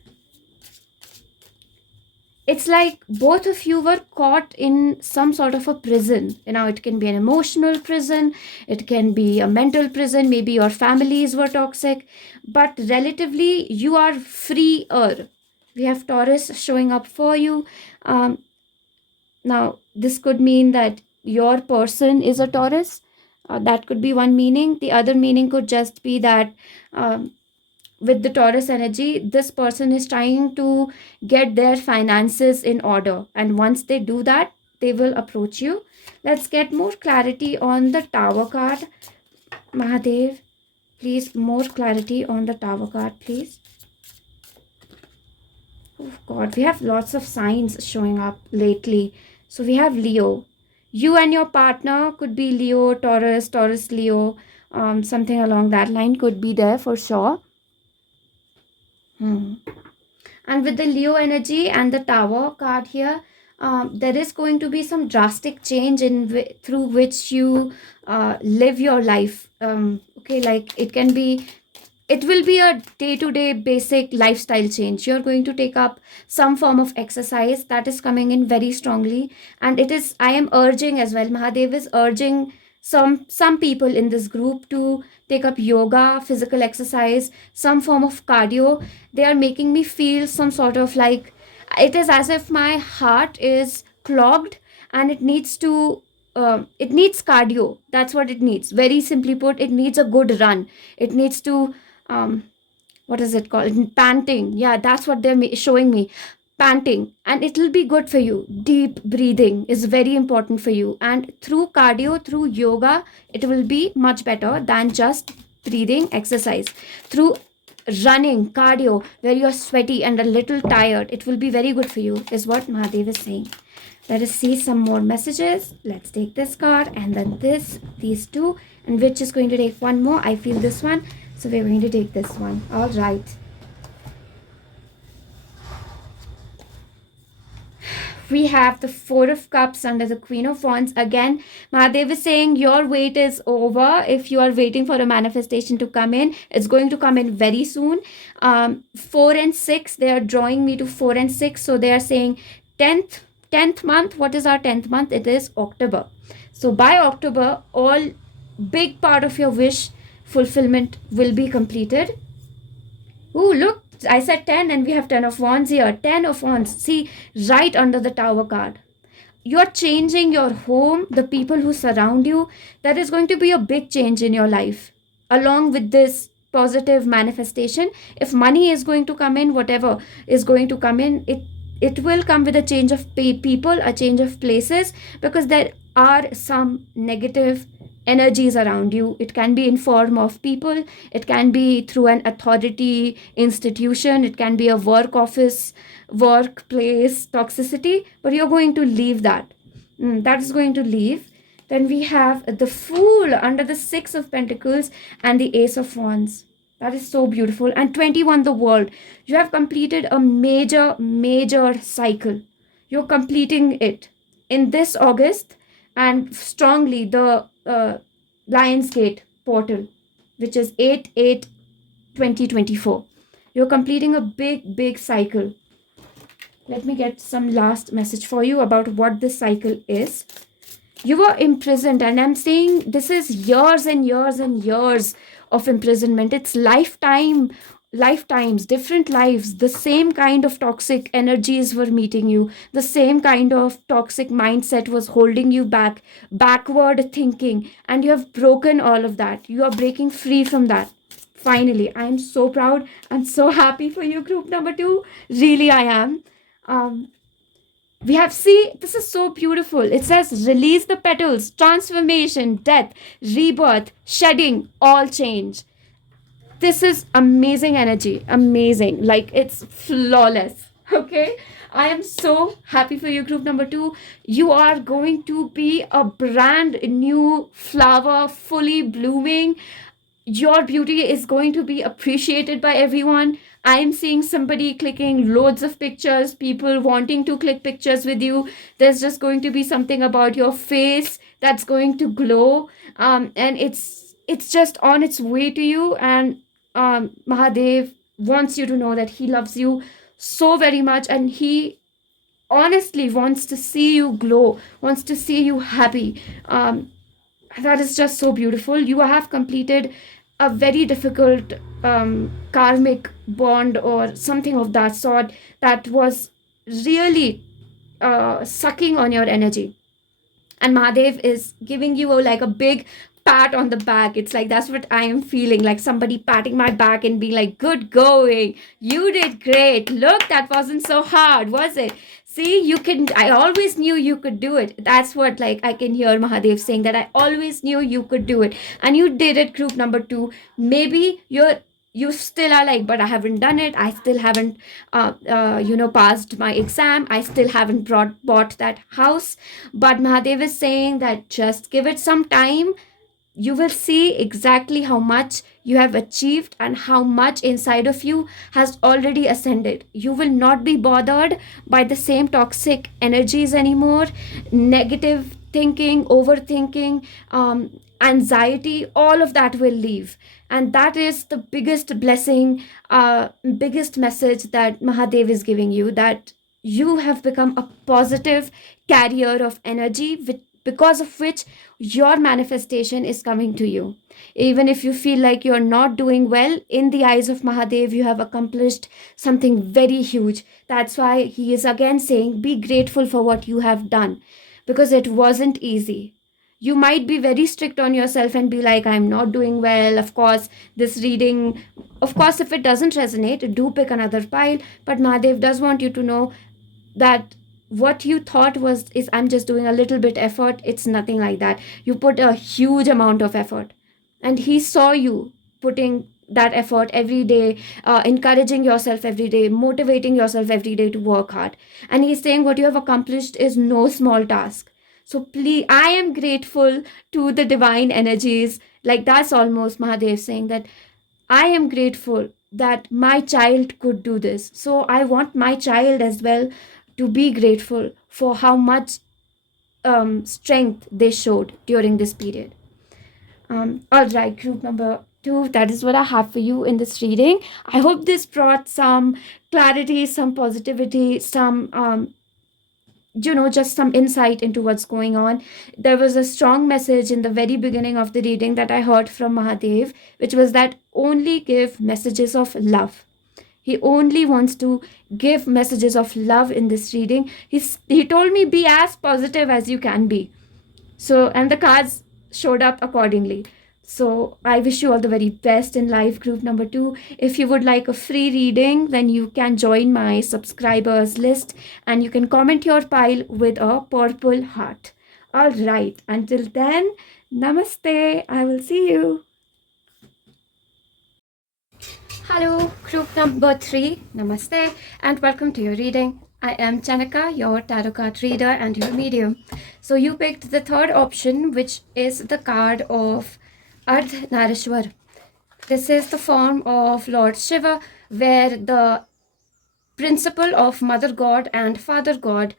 It's like both of you were caught in some sort of a prison. It can be an emotional prison, it can be a mental prison, maybe your families were toxic, but relatively you are freer. We have Taurus showing up for you. Now, this could mean that your person is a Taurus. That could be one meaning. The other meaning could just be that with the Taurus energy, this person is trying to get their finances in order. And once they do that, they will approach you. Let's get more clarity on the Tower card. Mahadev, please, more clarity on the Tower card, please. Oh God, we have lots of signs showing up lately. So we have Leo. You and your partner could be Leo, Taurus, Taurus, Leo. Something along that line could be there for sure. And with the Leo energy and the Tower card here, there is going to be some drastic change through which you live your life. Okay, like it will be a day-to-day basic lifestyle change. You're going to take up some form of exercise. That is coming in very strongly. And I am urging as well, Mahadev is urging some people in this group to take up yoga, physical exercise, some form of cardio. They are making me feel some sort of like, it is as if my heart is clogged and it needs cardio. That's what it needs. Very simply put, it needs a good run. It needs to, what is it called? Panting. Yeah, that's what they're showing me. panting, and it will be good for you. Deep breathing is very important for you, and through cardio, through yoga, it will be much better than just breathing exercise. Through running, cardio, where you're sweaty and a little tired, it will be very good for you, is what Mahadeva is saying. Let us see some more messages. Let's take this card and then these two, and which is going to take one more. I feel this one, so we're going to take this one. All right. We have the Four of Cups under the Queen of Wands. Again, Mahadeva is saying your wait is over. If you are waiting for a manifestation to come in, it's going to come in very soon. 4 and 6, they are drawing me to 4 and 6. So they are saying 10th month. What is our 10th month? It is October. So by October, all big part of your wish fulfillment will be completed. Ooh, look. I said 10 and we have 10 of Wands here. 10 of Wands. See, right under the Tower card. You're changing your home, the people who surround you. That is going to be a big change in your life. Along with this positive manifestation, if money is going to come in, whatever is going to come in, it will come with a change of people, a change of places, because there are some negative energies around you. It can be in form of people, it can be through an authority institution, it can be a work office, workplace toxicity, but you're going to leave that. That is going to leave. Then we have the Fool under the 6 of Pentacles and the Ace of Wands. That is so beautiful. And 21, the World. You have completed a major cycle. You're completing it in this August, and strongly the Lionsgate portal, which is 8/8/2024. You're completing a big cycle. Let me get some last message for you about what this cycle is. You were imprisoned, and I'm saying this is years and years and years of imprisonment. It's lifetimes, different lives. The same kind of toxic energies were meeting you. The same kind of toxic mindset was holding you back, backward thinking, and you have broken all of that. You are breaking free from that. Finally, I am so proud and so happy for you, group number 2. Really, I am. We have, see, this is so beautiful. It says release the petals, transformation, death, rebirth, shedding, all change. This is amazing energy. Amazing. Like, it's flawless. Okay. I am so happy for you, group number 2. You are going to be a brand new flower, fully blooming. Your beauty is going to be appreciated by everyone. I'm seeing somebody clicking loads of pictures, people wanting to click pictures with you. There's just going to be something about your face that's going to glow. And it's just on its way to you. And Mahadev wants you to know that he loves you so very much. And he honestly wants to see you glow, wants to see you happy. That is just so beautiful. You have completed a very difficult karmic bond or something of that sort that was really sucking on your energy. And Mahadev is giving you like a big pat on the back. It's like, that's what I am feeling, like somebody patting my back and being like, good going, you did great, look, that wasn't so hard, was it? See, you can, I always knew you could do it. That's what, like, I can hear Mahadev saying that I always knew you could do it. And you did it, group number 2. Maybe you still are like, but I haven't done it. I still haven't, passed my exam. I still haven't bought that house. But Mahadev is saying that just give it some time. You will see exactly how much you have achieved and how much inside of you has already ascended. You will not be bothered by the same toxic energies anymore. Negative thinking, overthinking, anxiety, all of that will leave. And that is the biggest blessing, biggest message that Mahadev is giving you, that you have become a positive carrier of energy, because of which your manifestation is coming to you. Even if you feel like you're not doing well, in the eyes of Mahadev, you have accomplished something very huge. That's why he is again saying, be grateful for what you have done, because it wasn't easy. you might be very strict on yourself and be like, I'm not doing well. Of course, this reading, of course, if it doesn't resonate, do pick another pile. But Mahadev does want you to know that what you thought is I'm just doing a little bit effort. It's nothing like that. You put a huge amount of effort, and he saw you putting that effort every day, encouraging yourself every day, motivating yourself every day to work hard. And he's saying what you have accomplished is no small task. So please, I am grateful to the divine energies. Like, that's almost Mahadev saying that I am grateful that my child could do this. So I want my child as well to be grateful for how much strength they showed during this period. All right, group number 2, that is what I have for you in this reading. I hope this brought some clarity, some positivity, some just some insight into what's going on. There was a strong message in the very beginning of the reading that I heard from Mahadev, which was that only give messages of love. He only wants to give messages of love in this reading. He told me, be as positive as you can be. So, and the cards showed up accordingly. So I wish you all the very best in life, group number 2. If you would like a free reading, then you can join my subscribers list and you can comment your pile with a purple heart. All right. Until then, namaste. I will see you. Hello, group number 3. Namaste and welcome to your reading. I am Chaynika, your tarot card reader and your medium. So you picked the third option, which is the card of Ardhnarishwara. This is the form of Lord Shiva, where the principle of Mother God and Father God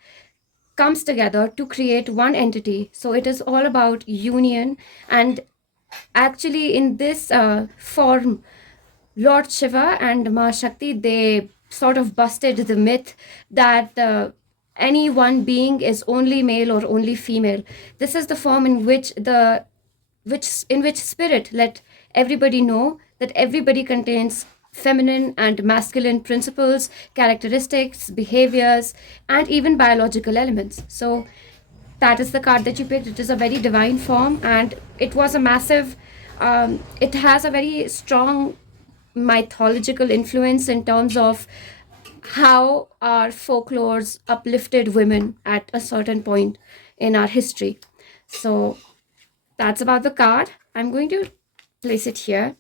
comes together to create one entity. So it is all about union. And actually in this form, Lord Shiva and Ma Shakti, they sort of busted the myth that any one being is only male or only female. This is the form in which spirit let everybody know that everybody contains feminine and masculine principles, characteristics, behaviors, and even biological elements. So that is the card that you picked. It is a very divine form, and it was a massive, it has a very strong mythological influence in terms of how our folklores uplifted women at a certain point in our history. So that's about the card. I'm going to place it here.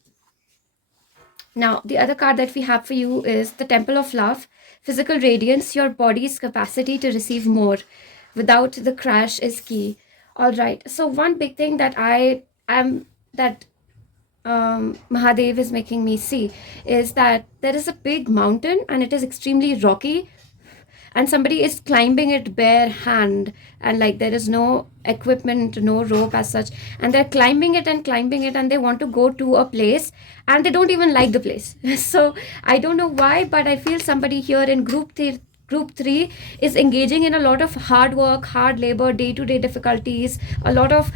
Now, the other card that we have for you is the Temple of Love. Physical radiance, your body's capacity to receive more without the crash is key. All right. So one big thing that Mahadev is making me see is that there is a big mountain and it is extremely rocky, and somebody is climbing it bare hand, and like there is no equipment, no rope as such, and they're climbing it and they want to go to a place and they don't even like the place. So I don't know why, but I feel somebody here in group 3 is engaging in a lot of hard work, hard labor, day-to-day difficulties, a lot of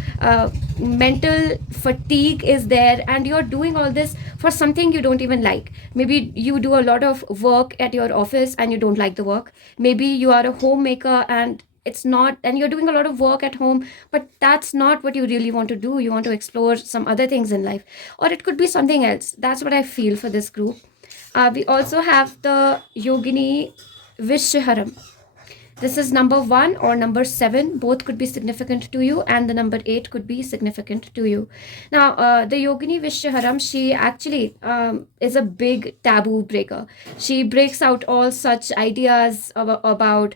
mental fatigue is there, and you're doing all this for something you don't even like. Maybe you do a lot of work at your office and you don't like the work. Maybe you are a homemaker and you're doing a lot of work at home, but that's not what you really want to do. You want to explore some other things in life, or it could be something else. That's what I feel for this group. We also have the Yogini Vishharam. This is number 1 or number 7. Both could be significant to you, and the number 8 could be significant to you. Now, the Yogini Vishharam, she actually is a big taboo breaker. She breaks out all such ideas about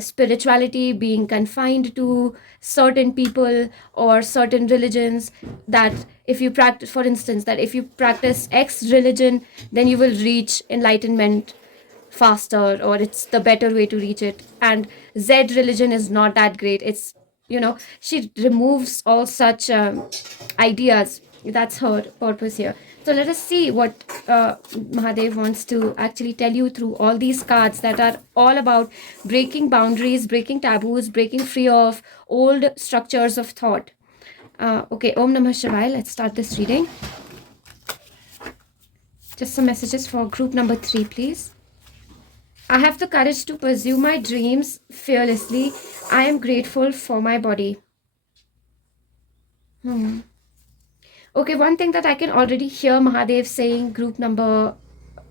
spirituality being confined to certain people or certain religions, that if you practice, for instance, that if you practice X religion, then you will reach enlightenment faster, or it's the better way to reach it, and Z religion is not that great. It's, she removes all such ideas. That's her purpose here. So let us see what Mahadev wants to actually tell you through all these cards that are all about breaking boundaries, breaking taboos, breaking free of old structures of thought. Okay, Om Namah Shivaya. Let's start this reading. Just some messages for group number 3, please. I have the courage to pursue my dreams fearlessly. I am grateful for my body. Okay, one thing that I can already hear Mahadev saying, group number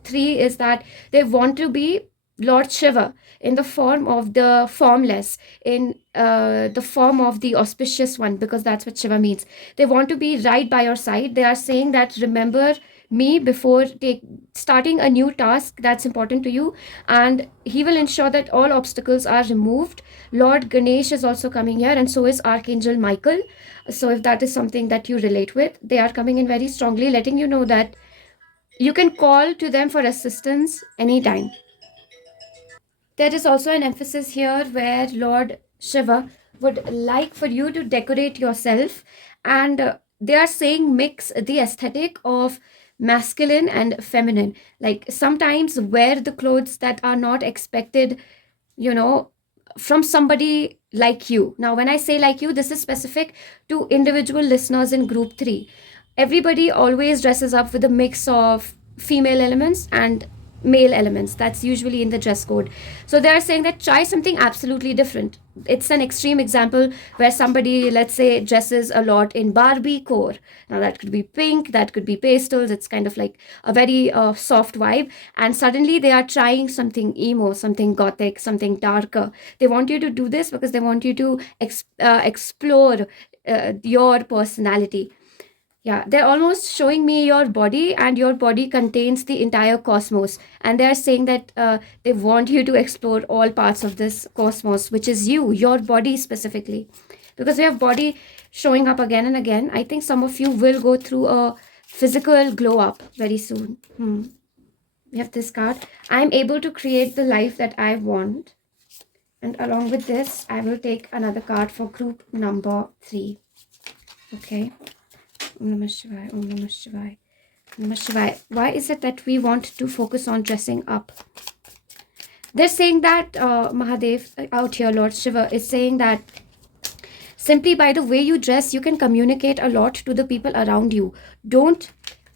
3, is that they want to be Lord Shiva in the form of the formless, in the form of the auspicious one, because that's what Shiva means. They want to be right by your side. They are saying that remember me before starting a new task that's important to you, and he will ensure that all obstacles are removed. Lord Ganesh is also coming here, and so is Archangel Michael. So if that is something that you relate with, they are coming in very strongly, letting you know that you can call to them for assistance anytime. There is also an emphasis here where Lord Shiva would like for you to decorate yourself, and they are saying mix the aesthetic of masculine and feminine. Like sometimes wear the clothes that are not expected, you know, from somebody like you. Now, when I say like you, this is specific to individual listeners in group 3. Everybody always dresses up with a mix of female elements and male elements. That's usually in the dress code. So they are saying that try something absolutely different. It's an extreme example where somebody, let's say, dresses a lot in Barbie core. Now that could be pink, that could be pastels. It's kind of like a very soft vibe. And suddenly they are trying something emo, something gothic, something darker. They want you to do this because they want you to explore your personality. Yeah, they're almost showing me your body, and your body contains the entire cosmos. And they're saying that they want you to explore all parts of this cosmos, which is you, your body specifically. Because we have body showing up again and again. I think some of you will go through a physical glow up very soon. We have this card. I'm able to create the life that I want. And along with this, I will take another card for group number 3. Okay. Om Namah Shivaya, Om Namah Shivaya, Namah Shivaya. Why is it that we want to focus on dressing up? They're saying that Mahadev out here, Lord Shiva, is saying that simply by the way you dress, you can communicate a lot to the people around you. Don't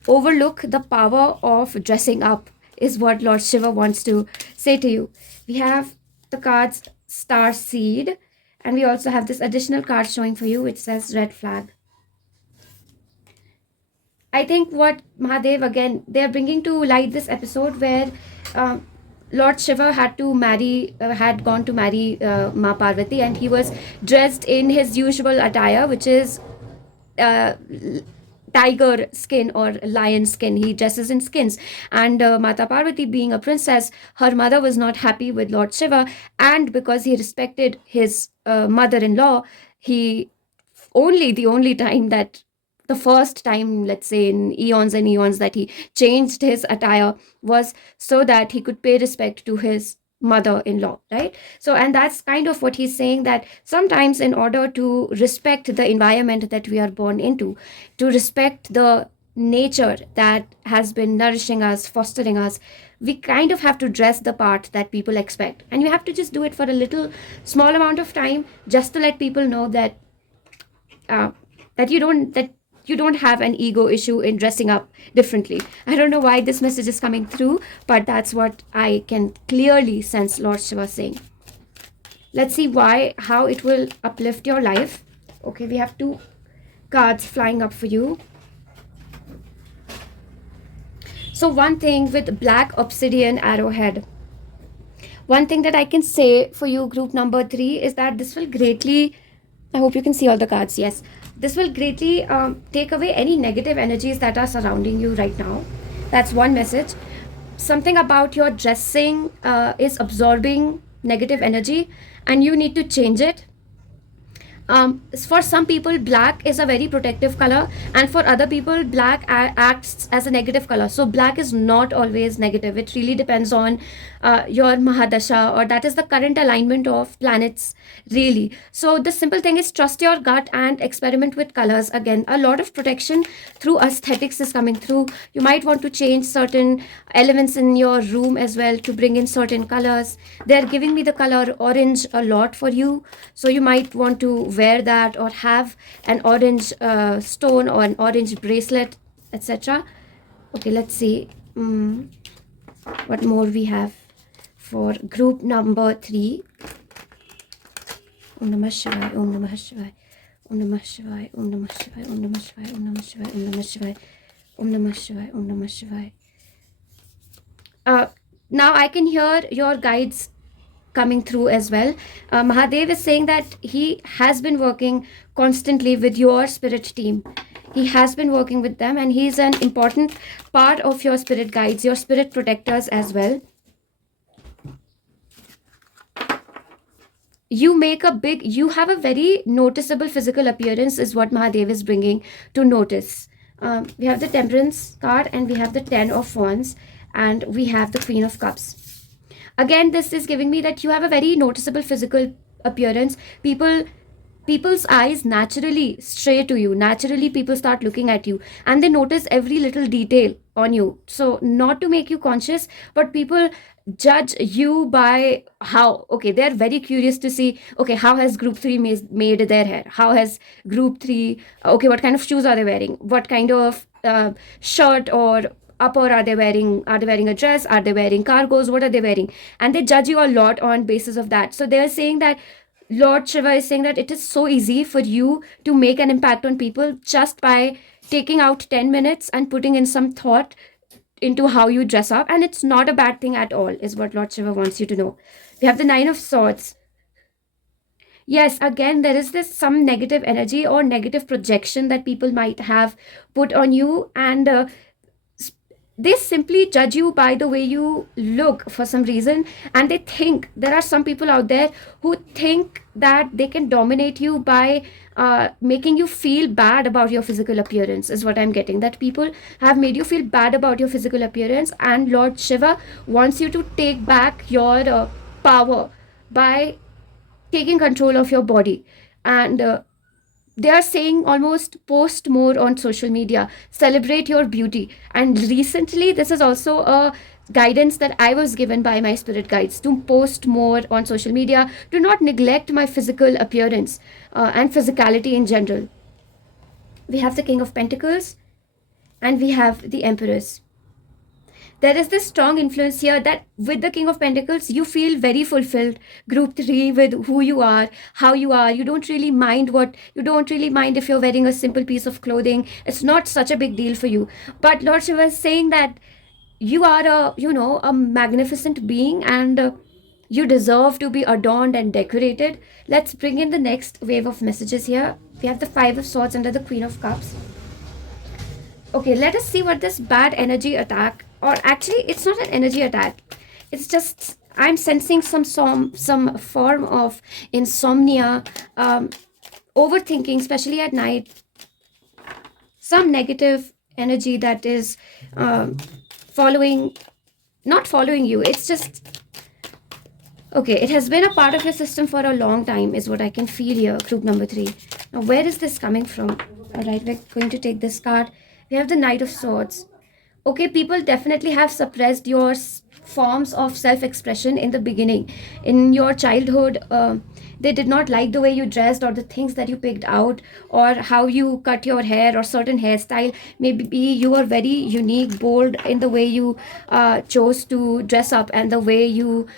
overlook the power of dressing up, is what Lord Shiva wants to say to you. We have the cards Star Seed, and we also have this additional card showing for you, which says Red Flag. I think what Mahadev, again, they're bringing to light this episode where Lord Shiva had gone to marry Ma Parvathy, and he was dressed in his usual attire, which is tiger skin or lion skin. He dresses in skins. And Mata Parvati, being a princess, her mother was not happy with Lord Shiva, and because he respected his mother-in-law, the only time that the first time, let's say in eons and eons, that he changed his attire was so that he could pay respect to his mother-in-law, right? So, and that's kind of what he's saying, that sometimes in order to respect the environment that we are born into, to respect the nature that has been nourishing us, fostering us, we kind of have to dress the part that people expect, and you have to just do it for a little small amount of time, just to let people know that you don't have an ego issue in dressing up differently. I don't know why this message is coming through, but that's what I can clearly sense Lord Shiva saying. Let's see how it will uplift your life. Okay, we have 2 cards flying up for you. So one thing with black obsidian arrowhead. One thing that I can say for you, group number 3, is that this will greatly, I hope you can see all the cards, yes. This will greatly take away any negative energies that are surrounding you right now. That's one message. Something about your dressing is absorbing negative energy, and you need to change it. For some people, black is a very protective color, and for other people, black acts as a negative color. So black is not always negative. It really depends on your Mahadasha, or that is the current alignment of planets, really. So the simple thing is trust your gut and experiment with colors. Again, a lot of protection through aesthetics is coming through. You might want to change certain elements in your room as well to bring in certain colors. They're giving me the color orange a lot for you, so you might want to wear that, or have an orange stone or an orange bracelet, etc. Okay, let's see what more we have for group number 3. Om Namah Shivaya, Om Namah Shivaya, Om Namah Shivaya, Om Namah Shivaya, Om Namah Shivaya, Om Namah Shivaya, Om Namah Shivaya, Om Namah Shivaya, Om Namah Shivaya. Now I can hear your guides coming through as well. Mahadeva is saying that he has been working constantly with your spirit team. He has been working with them, and he's an important part of your spirit guides, your spirit protectors as well. You have a very noticeable physical appearance is what Mahadeva is bringing to notice. We have the Temperance card, and we have the 10 of Wands, and we have the Queen of Cups. Again, this is giving me that you have a very noticeable physical appearance. People's eyes naturally stray to you. Naturally, people start looking at you, and they notice every little detail on you. So not to make you conscious, but people judge you by how, okay, they're very curious to see, okay, how has group 3 made their hair? How has group 3, okay, what kind of shoes are they wearing? What kind of shirt or upper are they wearing? Are they wearing a dress? Are they wearing cargos? What are they wearing? And they judge you a lot on basis of that. So they're saying that Lord Shiva is saying that it is so easy for you to make an impact on people just by taking out 10 minutes and putting in some thought into how you dress up. And it's not a bad thing at all, is what Lord Shiva wants you to know. We have the 9 of Swords. Yes, again, there is this some negative energy or negative projection that people might have put on you, and they simply judge you by the way you look for some reason, and they think there are some people out there who think that they can dominate you by making you feel bad about your physical appearance, is what I'm getting. That people have made you feel bad about your physical appearance, and Lord Shiva wants you to take back your power by taking control of your body. And they are saying almost post more on social media, celebrate your beauty. And recently, this is also a guidance that I was given by my spirit guides, to post more on social media, to not neglect my physical appearance and physicality in general. We have the King of Pentacles, and we have the Empress. There is this strong influence here that with the King of Pentacles, you feel very fulfilled. Group 3, with who you are, how you are. You don't really mind if you're wearing a simple piece of clothing. It's not such a big deal for you. But Lord Shiva is saying that you are a magnificent being, and you deserve to be adorned and decorated. Let's bring in the next wave of messages here. We have the 5 of Swords under the Queen of Cups. Okay, let us see what this bad energy attack, or actually it's not an energy attack, it's just I'm sensing some form of insomnia, overthinking, especially at night, some negative energy that is not following you. It's just, okay, it has been a part of your system for a long time, is what I can feel here, group number 3. Now, where is this coming from? All right, we're going to take this card. We have the Knight of Swords. Okay, people definitely have suppressed your forms of self-expression in the beginning. In your childhood, they did not like the way you dressed, or the things that you picked out, or how you cut your hair, or certain hairstyle. Maybe you were very unique, bold in the way you chose to dress up, and the way you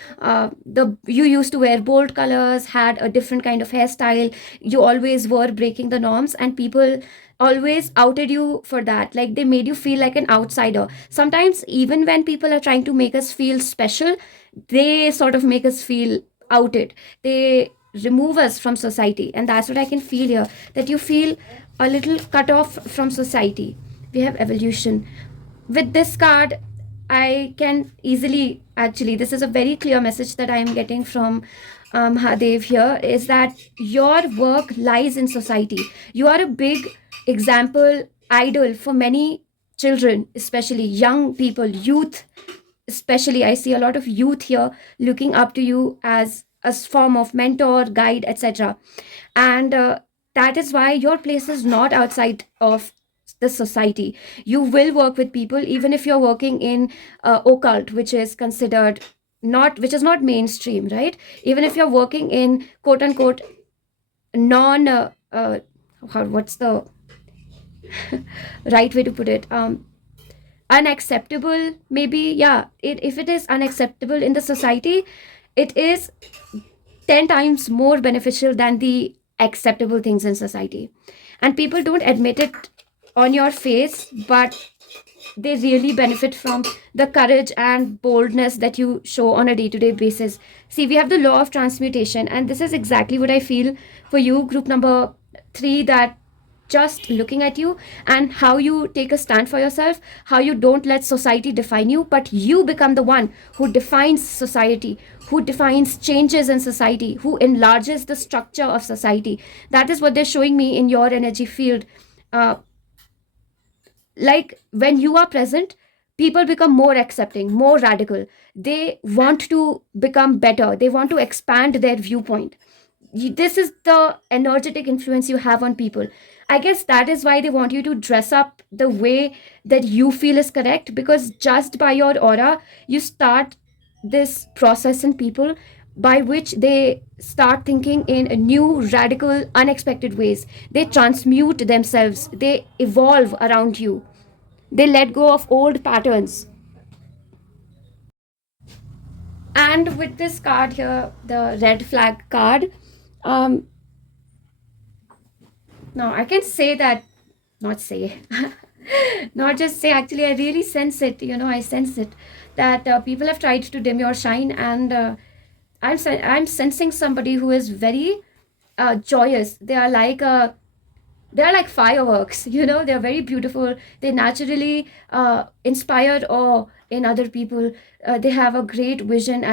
used to wear bold colors, had a different kind of hairstyle. You always were breaking the norms, and people always outed you for that. Like, they made you feel like an outsider. Sometimes even when people are trying to make us feel special, they sort of make us feel outed. They remove us from society, and that's what I can feel here, that you feel a little cut off from society. We have Evolution. With this card, I can easily, actually, this is a very clear message that I am getting from Mahadev here, is that your work lies in society. You are a big example, idol for many children, especially young people, youth especially. I see a lot of youth here looking up to you as a form of mentor, guide, etc. And that is why your place is not outside of the society. You will work with people, even if you're working in occult, which is considered which is not mainstream, right? Even if you're working in quote unquote non what's the right way to put it, unacceptable, maybe. Yeah, if it is unacceptable in the society, it is 10 times more beneficial than the acceptable things in society. And people don't admit it on your face, but they really benefit from the courage and boldness that you show on a day-to-day basis. See, we have the law of transmutation, and this is exactly what I feel for you, group number 3, that just looking at you and how you take a stand for yourself, how you don't let society define you, but you become the one who defines society, who defines changes in society, who enlarges the structure of society. That is what they're showing me in your energy field. uh, like when you are present, people become more accepting, more radical. They want to become better, they want to expand their viewpoint. This is the energetic influence you have on people. I guess that is why they want you to dress up the way that you feel is correct, because just by your aura you start this process in people by which they start thinking in new, radical, unexpected ways. They transmute themselves, they evolve around you, they let go of old patterns. And with this card here, the red flag card, um, now I can say that, not say, not just say, actually, I really sense it, I sense it, that people have tried to dim your shine, and I'm sensing somebody who is very joyous. They're like fireworks, they're very beautiful. They naturally inspire awe in other people. They have a great vision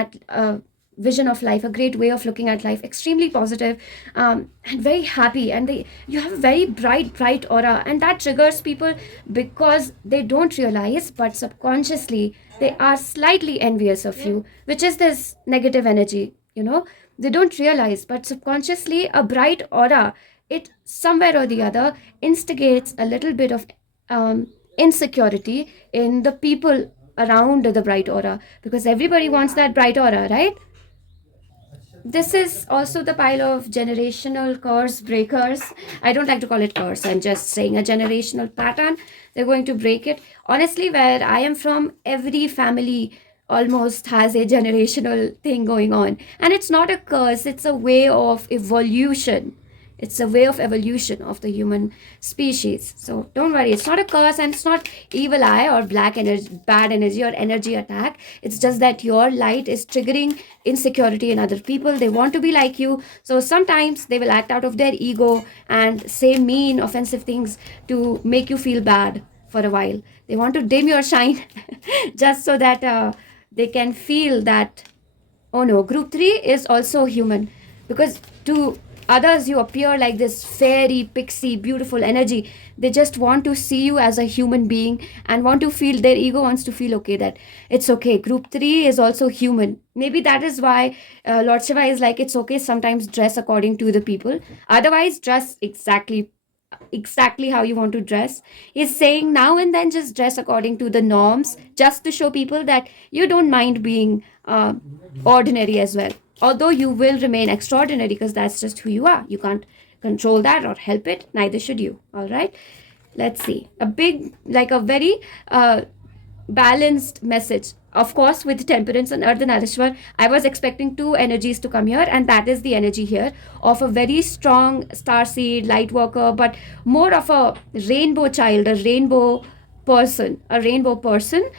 of life, a great way of looking at life, extremely positive, and very happy. And you have a very bright aura, and that triggers people because they don't realize, but subconsciously they are slightly envious of you, which is this negative energy. They don't realize, but subconsciously a bright aura, it somewhere or the other instigates a little bit of insecurity in the people around the bright aura, because everybody wants that bright aura, right? This is also the pile of generational curse breakers. I don't like to call it curse, I'm just saying a generational pattern. They're going to break it. Honestly, where I am from, every family almost has a generational thing going on. And it's not a curse, it's a way of evolution. It's a way of evolution of the human species. So don't worry, it's not a curse, and it's not evil eye or black energy, bad energy, or energy attack. It's just that your light is triggering insecurity in other people. They want to be like you. So sometimes they will act out of their ego and say mean, offensive things to make you feel bad for a while. They want to dim your shine just so that they can feel that, oh no, group 3 is also human, because to others you appear like this fairy, pixie, beautiful energy. They just want to see you as a human being and want to feel, their ego wants to feel okay, that it's okay, group 3 is also human. Maybe that is why Lord Shiva is like, it's okay, sometimes dress according to the people, otherwise dress exactly how you want to dress. He's saying now and then just dress according to the norms, just to show people that you don't mind being ordinary as well, although you will remain extraordinary, because that's just who you are. You can't control that or help it, neither should you. All right, let's see, a big, like a very balanced message. Of course, with temperance and Ardhnarishwara, I was expecting two energies to come here, and that is the energy here of a very strong starseed, light worker, but more of a rainbow child, a rainbow person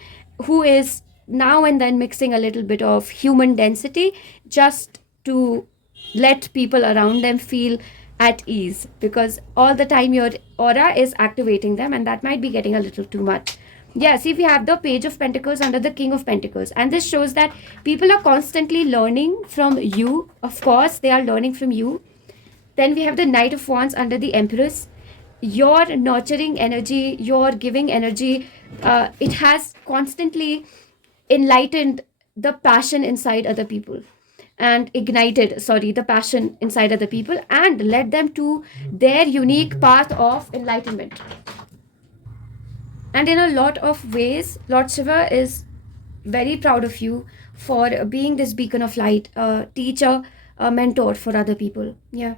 who is now and then mixing a little bit of human density, just to let people around them feel at ease, because all the time your aura is activating them, and that might be getting a little too much. Yeah, see, we have the Page of Pentacles under the King of Pentacles, and this shows that people are constantly learning from you. Of course, they are learning from you. Then we have the Knight of Wands under the Empress. Your nurturing energy, your giving energy, it has constantly enlightened the passion inside other people, and ignited, the passion inside other people, and led them to their unique path of enlightenment. And in a lot of ways, Lord Shiva is very proud of you for being this beacon of light, a teacher, a mentor for other people. Yeah.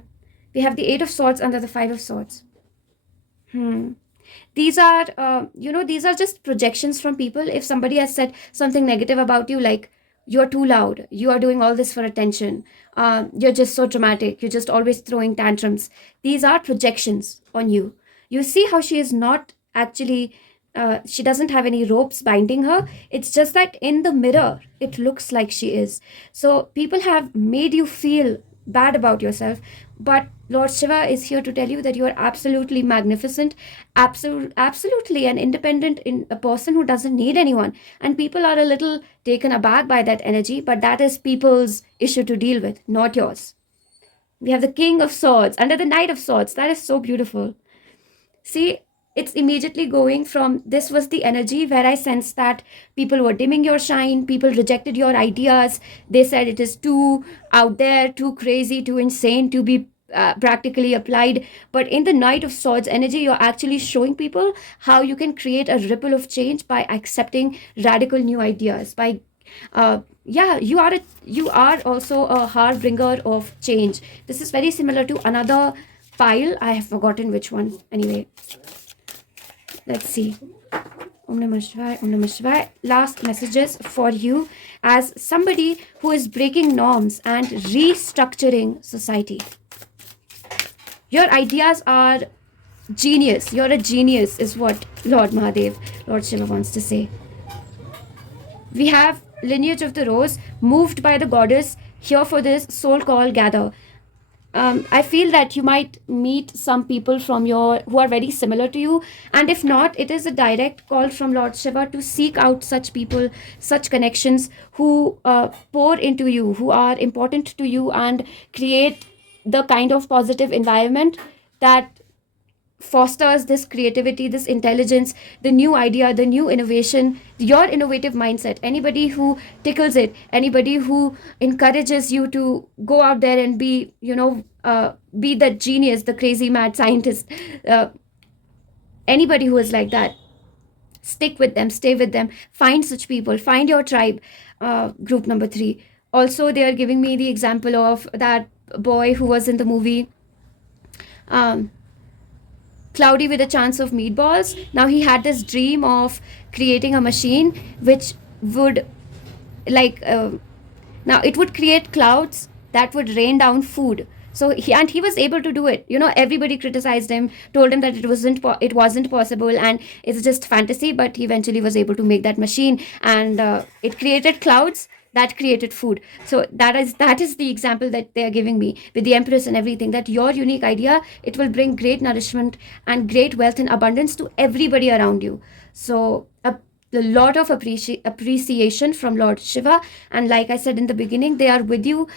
We have the Eight of Swords under the Five of Swords. These are, these are just projections from people. If somebody has said something negative about you, like, you're too loud, you are doing all this for attention, you're just so dramatic, you're just always throwing tantrums. These are projections on you. You see how she is not actually, she doesn't have any ropes binding her. It's just that in the mirror it looks like she is. So people have made you feel bad about yourself, but Lord Shiva is here to tell you that you are absolutely magnificent, absolutely an independent in a person who doesn't need anyone. And people are a little taken aback by that energy, but that is people's issue to deal with, not yours. We have the King of Swords under the Knight of Swords. That is so beautiful. See, it's immediately going from, this was the energy where I sensed that people were dimming your shine, people rejected your ideas, they said it is too out there, too crazy, too insane to be practically applied. But in the Knight of Swords energy, you're actually showing people how you can create a ripple of change by accepting radical new ideas, by you are also a harbinger of change. This is very similar to another pile. I have forgotten which one. Anyway, let's see. Om Namah Shivaya, Om Namah Shivaya. Last messages for you as somebody who is breaking norms and restructuring society. Your ideas are genius. You're a genius is what Lord Mahadev, Lord Shiva wants to say. We have lineage of the rose, moved by the goddess, here for this soul call gather. I feel that you might meet some people from who are very similar to you, and if not, it is a direct call from Lord Shiva to seek out such people, such connections who pour into you, who are important to you, and create the kind of positive environment that fosters this creativity, this intelligence, the new idea, the new innovation, your innovative mindset. Anybody who tickles it, anybody who encourages you to go out there and be, be the genius, the crazy mad scientist, anybody who is like that, stick with them, stay with them, find such people, find your tribe. Group number 3. Also, they are giving me the example of that boy who was in the movie Cloudy with a Chance of Meatballs. Now he had this dream of creating a machine which would now it would create clouds that would rain down food. So he was able to do it. Everybody criticized him, told him that it wasn't possible and it's just fantasy, but he eventually was able to make that machine, and it created clouds that created food. So that is the example that they are giving me with the Empress and everything, that your unique idea, it will bring great nourishment and great wealth and abundance to everybody around you. So a lot of appreciation from Lord Shiva, and like I said in the beginning, they are with you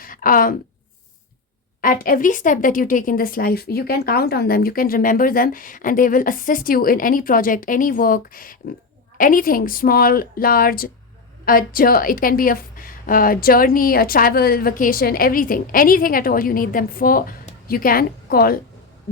at every step that you take in this life. You can count on them, you can remember them, and they will assist you in any project, any work, anything, small, large. It can be a journey, a travel, vacation, anything at all you need them for, you can call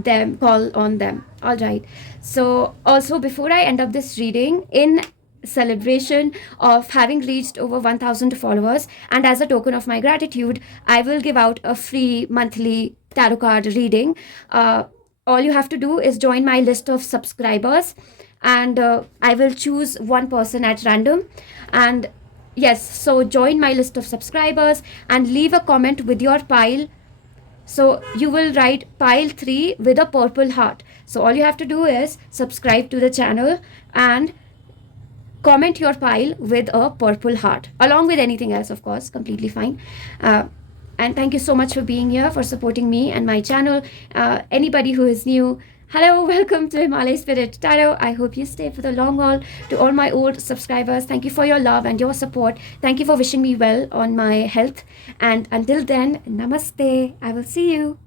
on them. All right. So also, before I end up this reading, in celebration of having reached over 1,000 followers, and as a token of my gratitude, I will give out a free monthly tarot card reading. All you have to do is join my list of subscribers, and I will choose one person at random. And yes, so join my list of subscribers and leave a comment with your pile. So you will write pile 3 with a purple heart. So all you have to do is subscribe to the channel and comment your pile with a purple heart, along with anything else, of course, completely fine. And thank you so much for being here, for supporting me and my channel. Anybody who is new, hello, welcome to Himalaya Spirit Tarot. I hope you stay for the long haul. To all my old subscribers, thank you for your love and your support. Thank you for wishing me well on my health. And until then, namaste. I will see you.